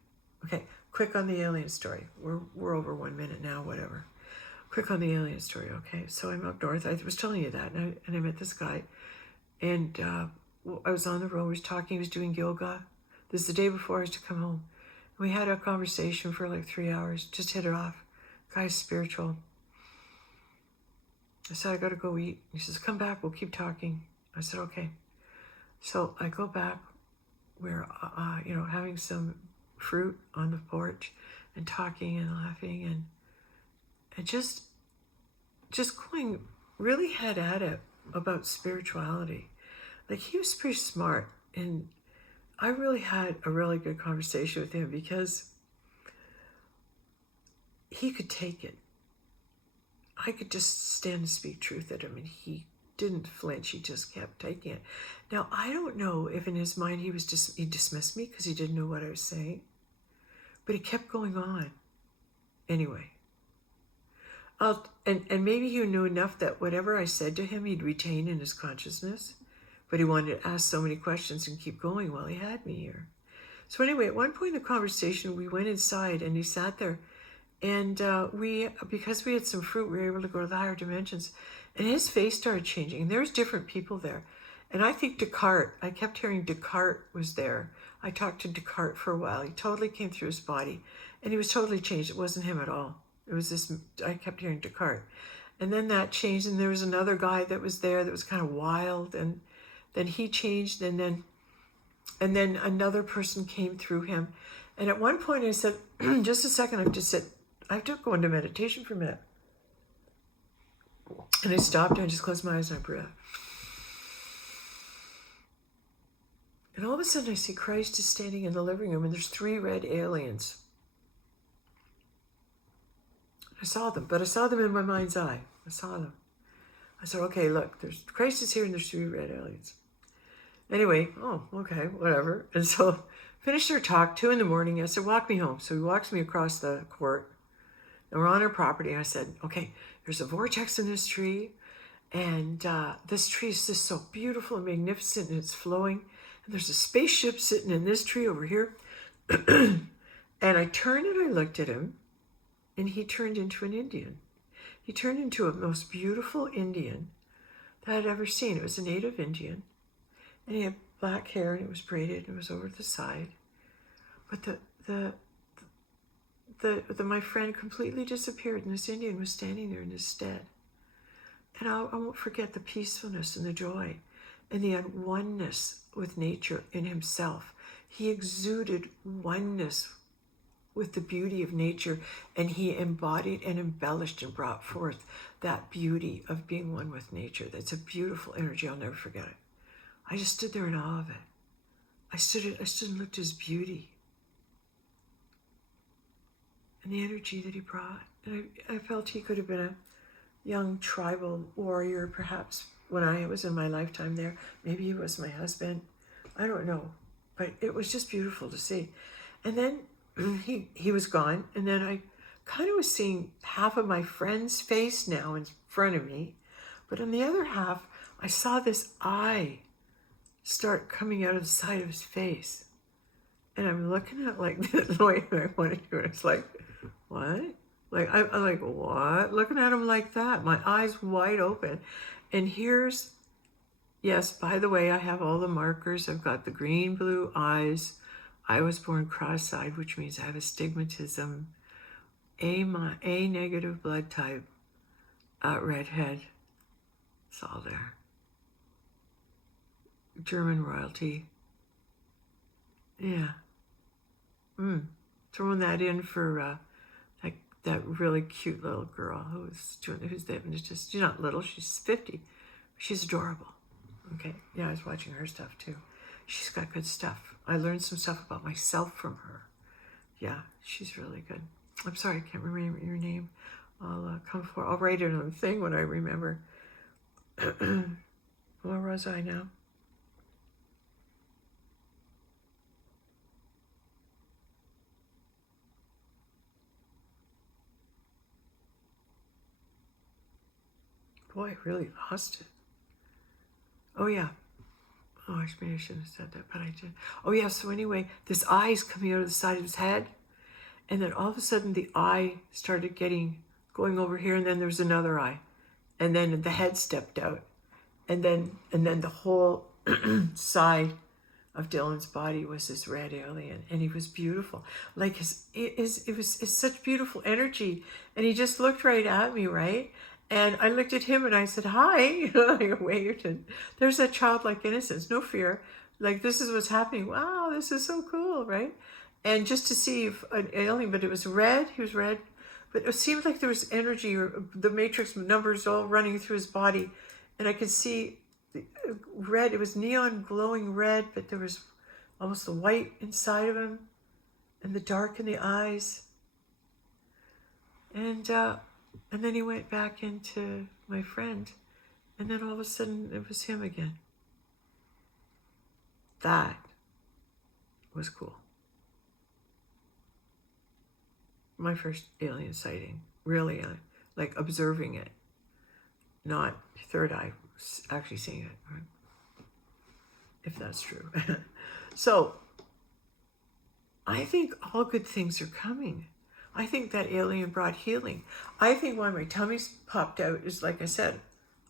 Okay, quick on the alien story. We're over 1 minute now, whatever. Quick on the alien story, okay? So I'm up north. I was telling you that, and I met this guy, and I was on the road. We was talking. He was doing yoga. This is the day before I was to come home. We had a conversation for like 3 hours. Just hit it off. Guy's spiritual. I said, I got to go eat. He says, come back. We'll keep talking. I said, okay. So I go back. We're, having some fruit on the porch and talking and laughing and just going really head at it about spirituality. Like, he was pretty smart, and I really had a really good conversation with him because he could take it. I could just stand and speak truth at him, and he didn't flinch. He just kept taking it. Now, I don't know if in his mind he dismissed me because he didn't know what I was saying, but he kept going on. Anyway, and maybe he knew enough that whatever I said to him, he'd retain in his consciousness. But he wanted to ask so many questions and keep going while he had me here. So anyway, at one point in the conversation, we went inside and he sat there. And because we had some fruit, we were able to go to the higher dimensions. And his face started changing. And there's different people there. And I think Descartes, I kept hearing Descartes was there. I talked to Descartes for a while. He totally came through his body. And he was totally changed. It wasn't him at all. It was this, I kept hearing Descartes. And then that changed. And there was another guy that was there that was kind of wild. And then he changed, and then another person came through him. And at one point I said, just a second, I have to go into meditation for a minute. And I stopped and I just closed my eyes and I breathed. And all of a sudden I see Christ is standing in the living room, and there's 3 red aliens. I saw them, but I saw them in my mind's eye. I saw them. I said, okay, look, there's Christ is here and there's 3 red aliens. Anyway, okay, whatever. And so finished our talk, 2 a.m. I said, walk me home. So he walks me across the court, and we're on our property. And I said, okay, there's a vortex in this tree, and this tree is just so beautiful and magnificent, and it's flowing. And there's a spaceship sitting in this tree over here. And I turned and I looked at him, and he turned into an Indian. He turned into a most beautiful Indian that I'd ever seen. It was a native Indian, and he had black hair, and it was braided, and it was over the side. But my friend completely disappeared, and this Indian was standing there in his stead. And I won't forget the peacefulness and the joy and the oneness with nature in himself. He exuded oneness with the beauty of nature, and he embodied and embellished and brought forth that beauty of being one with nature. That's a beautiful energy. I'll never forget it. I just stood there in awe of it. I stood and looked at his beauty and the energy that he brought. And I felt he could have been a young tribal warrior, perhaps, when I was in my lifetime there. Maybe he was my husband. I don't know. But it was just beautiful to see. And then he was gone. And then I kind of was seeing half of my friend's face now in front of me. But on the other half, I saw this eye start coming out of the side of his face. And I'm looking at like the way I wanted to. And it's like, what? Like, I'm like, what? Looking at him like that, my eyes wide open. And here's, yes, by the way, I have all the markers. I've got the green, blue eyes. I was born cross-eyed, which means I have astigmatism, A negative blood type, redhead. It's all there. German royalty. Yeah. Throwing that in for that really cute little girl who's just, she's not little, she's 50. She's adorable. Okay, yeah, I was watching her stuff too. She's got good stuff. I learned some stuff about myself from her. Yeah, she's really good. I'm sorry, I can't remember your name. I'll write it on the thing when I remember. Where was I now? Boy, I really lost it. Oh, yeah. Oh, maybe I shouldn't have said that, but I did. Oh, yeah, so anyway, this eye's coming out of the side of his head, and then all of a sudden the eye started going over here, and then there's another eye, and then the head stepped out, and then the whole side of Dylan's body was this red alien, and he was beautiful. Like it was such beautiful energy, and he just looked right at me, right? And I looked at him and I said, hi. I waved, and there's that childlike innocence, no fear. Like, this is what's happening. Wow, this is so cool, right? And just to see an alien, but it was red. He was red. But it seemed like there was energy, or the matrix numbers all running through his body. And I could see red. It was neon glowing red, but there was almost the white inside of him and the dark in the eyes. And then he went back into my friend, and then all of a sudden it was him again. That was cool. My first alien sighting, really, like observing it, not third eye, actually seeing it, right? If that's true. So, I think all good things are coming. I think that alien brought healing. I think why my tummy's popped out is, like I said,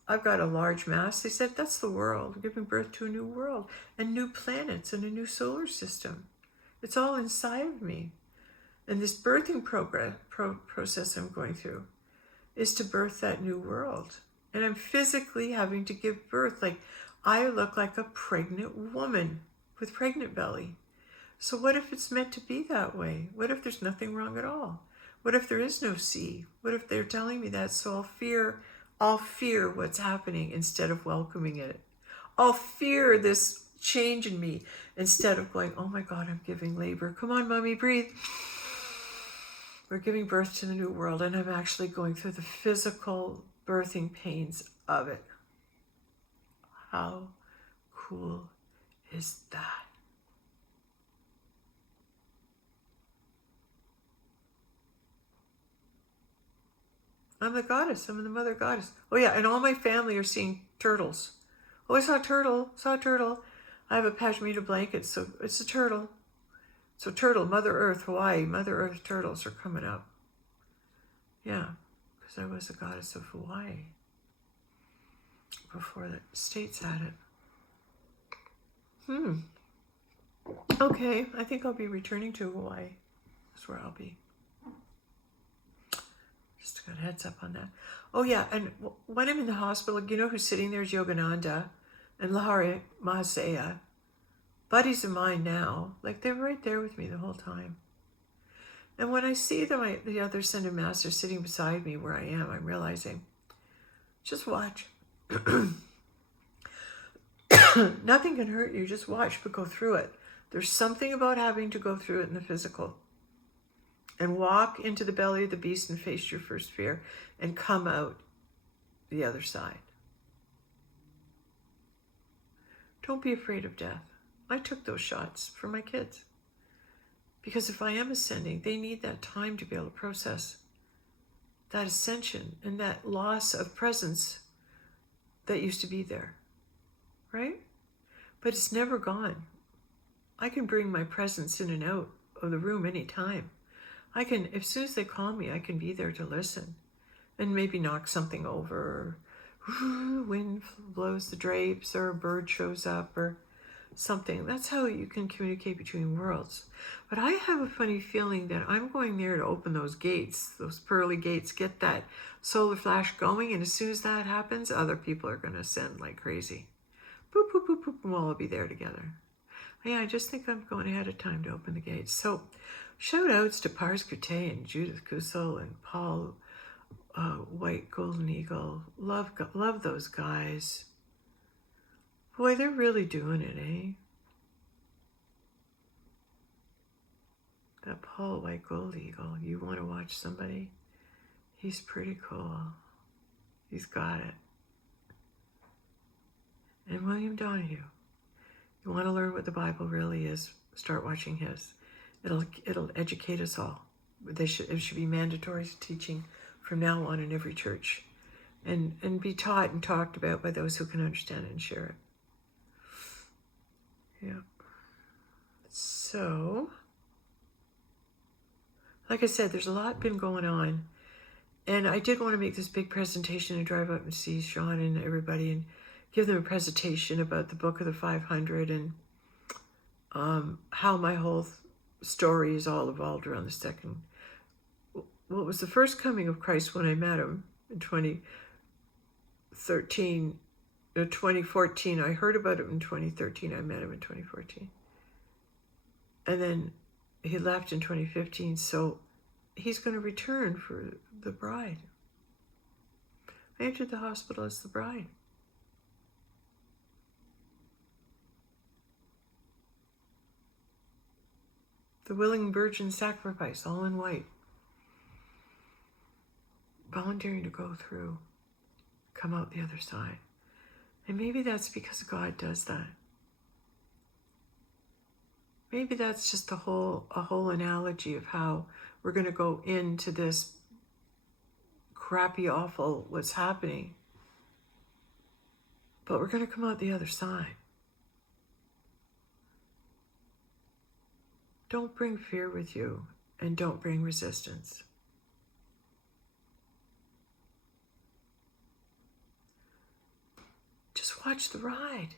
I've got a large mass. They said that's the world, giving birth to a new world and new planets and a new solar system. It's all inside of me. And this birthing process I'm going through is to birth that new world. And I'm physically having to give birth. Like, I look like a pregnant woman with pregnant belly. So what if it's meant to be that way? What if there's nothing wrong at all? What if there is no C? What if they're telling me that? So I'll fear what's happening instead of welcoming it. I'll fear this change in me instead of going, oh my God, I'm giving labor. Come on, mommy, breathe. We're giving birth to the new world, and I'm actually going through the physical birthing pains of it. How cool is that? I'm the goddess. I'm the mother goddess. Oh yeah, and all my family are seeing turtles. Oh, I saw a turtle. I have a pashmina blanket, so it's a turtle. So turtle, Mother Earth, Hawaii, Mother Earth turtles are coming up. Yeah, because because I was a goddess of Hawaii before the States had it. Okay, I think I'll be returning to Hawaii. That's where I'll be. Just got a heads up on that. Oh yeah, and when I'm in the hospital, you know who's sitting there is Yogananda and Lahari Mahasaya. Buddies of mine now. Like, they're right there with me the whole time. And when I see them, the other Ascended Master sitting beside me where I am, I'm realizing, just watch. Nothing can hurt you. Just watch, but go through it. There's something about having to go through it in the physical. And walk into the belly of the beast and face your first fear and come out the other side. Don't be afraid of death. I took those shots for my kids. Because if I am ascending, they need that time to be able to process that ascension and that loss of presence that used to be there, right? But it's never gone. I can bring my presence in and out of the room anytime. I can, as soon as they call me, I can be there to listen and maybe knock something over, or wind blows the drapes, or a bird shows up, or something. That's how you can communicate between worlds. But I have a funny feeling that I'm going there to open those gates, those pearly gates, get that solar flash going, and as soon as that happens, other people are going to ascend like crazy. Boop, boop, boop, boop, and we'll all be there together. Yeah, I just think I'm going ahead of time to open the gates. So, shout outs to Pars Kute and Judith Kusel and Paul White Golden Eagle. Love those guys. Boy, they're really doing it, eh? That Paul White Gold Eagle, you want to watch somebody? He's pretty cool. He's got it. And William Donahue. You want to learn what the Bible really is, start watching his. It'll educate us all. It should be mandatory teaching from now on in every church. And be taught and talked about by those who can understand it and share it. Yeah. So, like I said, there's a lot been going on. And I did want to make this big presentation and drive up and see Sean and everybody and give them a presentation about the Book of the 500 and how my whole story is all evolved around the second. Well, it was the first coming of Christ when I met him in 2014. I heard about it in 2013. I met him in 2014. And then he left in 2015. So he's going to return for the bride. I entered the hospital as the bride. The willing virgin sacrifice, all in white. Volunteering to go through, come out the other side. And maybe that's because God does that. Maybe that's just a whole analogy of how we're going to go into this crappy, awful, what's happening. But we're going to come out the other side. Don't bring fear with you, and don't bring resistance. Just watch the ride.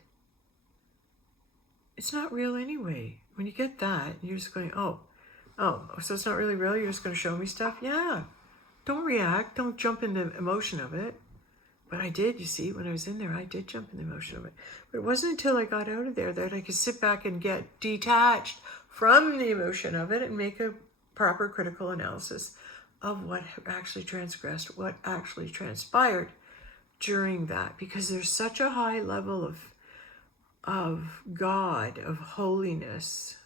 It's not real anyway. When you get that, you're just going, oh, so it's not really real? You're just going to show me stuff? Yeah. Don't react. Don't jump in the emotion of it. But I did, you see, when I was in there, I did jump in the emotion of it. But it wasn't until I got out of there that I could sit back and get detached from the emotion of it and make a proper critical analysis of what actually transgressed, what actually transpired during that. Because there's such a high level of God, of holiness.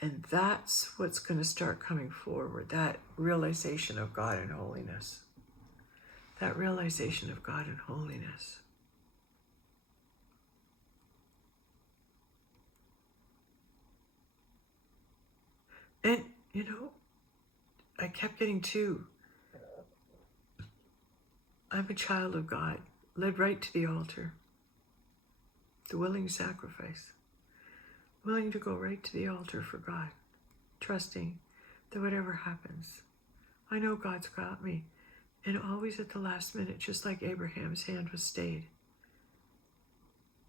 And that's what's going to start coming forward, that realization of God and holiness. That realization of God and holiness. And, you know, I kept getting I'm a child of God, led right to the altar. The willing sacrifice. Willing to go right to the altar for God. Trusting that whatever happens, I know God's got me. And always at the last minute, just like Abraham's hand was stayed.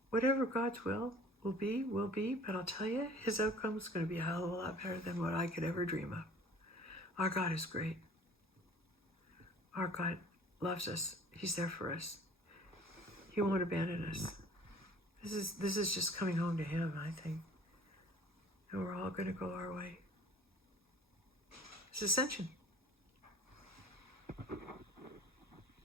Whatever God's will be, but I'll tell you, his outcome is going to be a hell of a lot better than what I could ever dream of. Our God is great. Our God loves us. He's there for us. He won't abandon us. This is just coming home to him, I think. And we're all going to go our way. It's Ascension.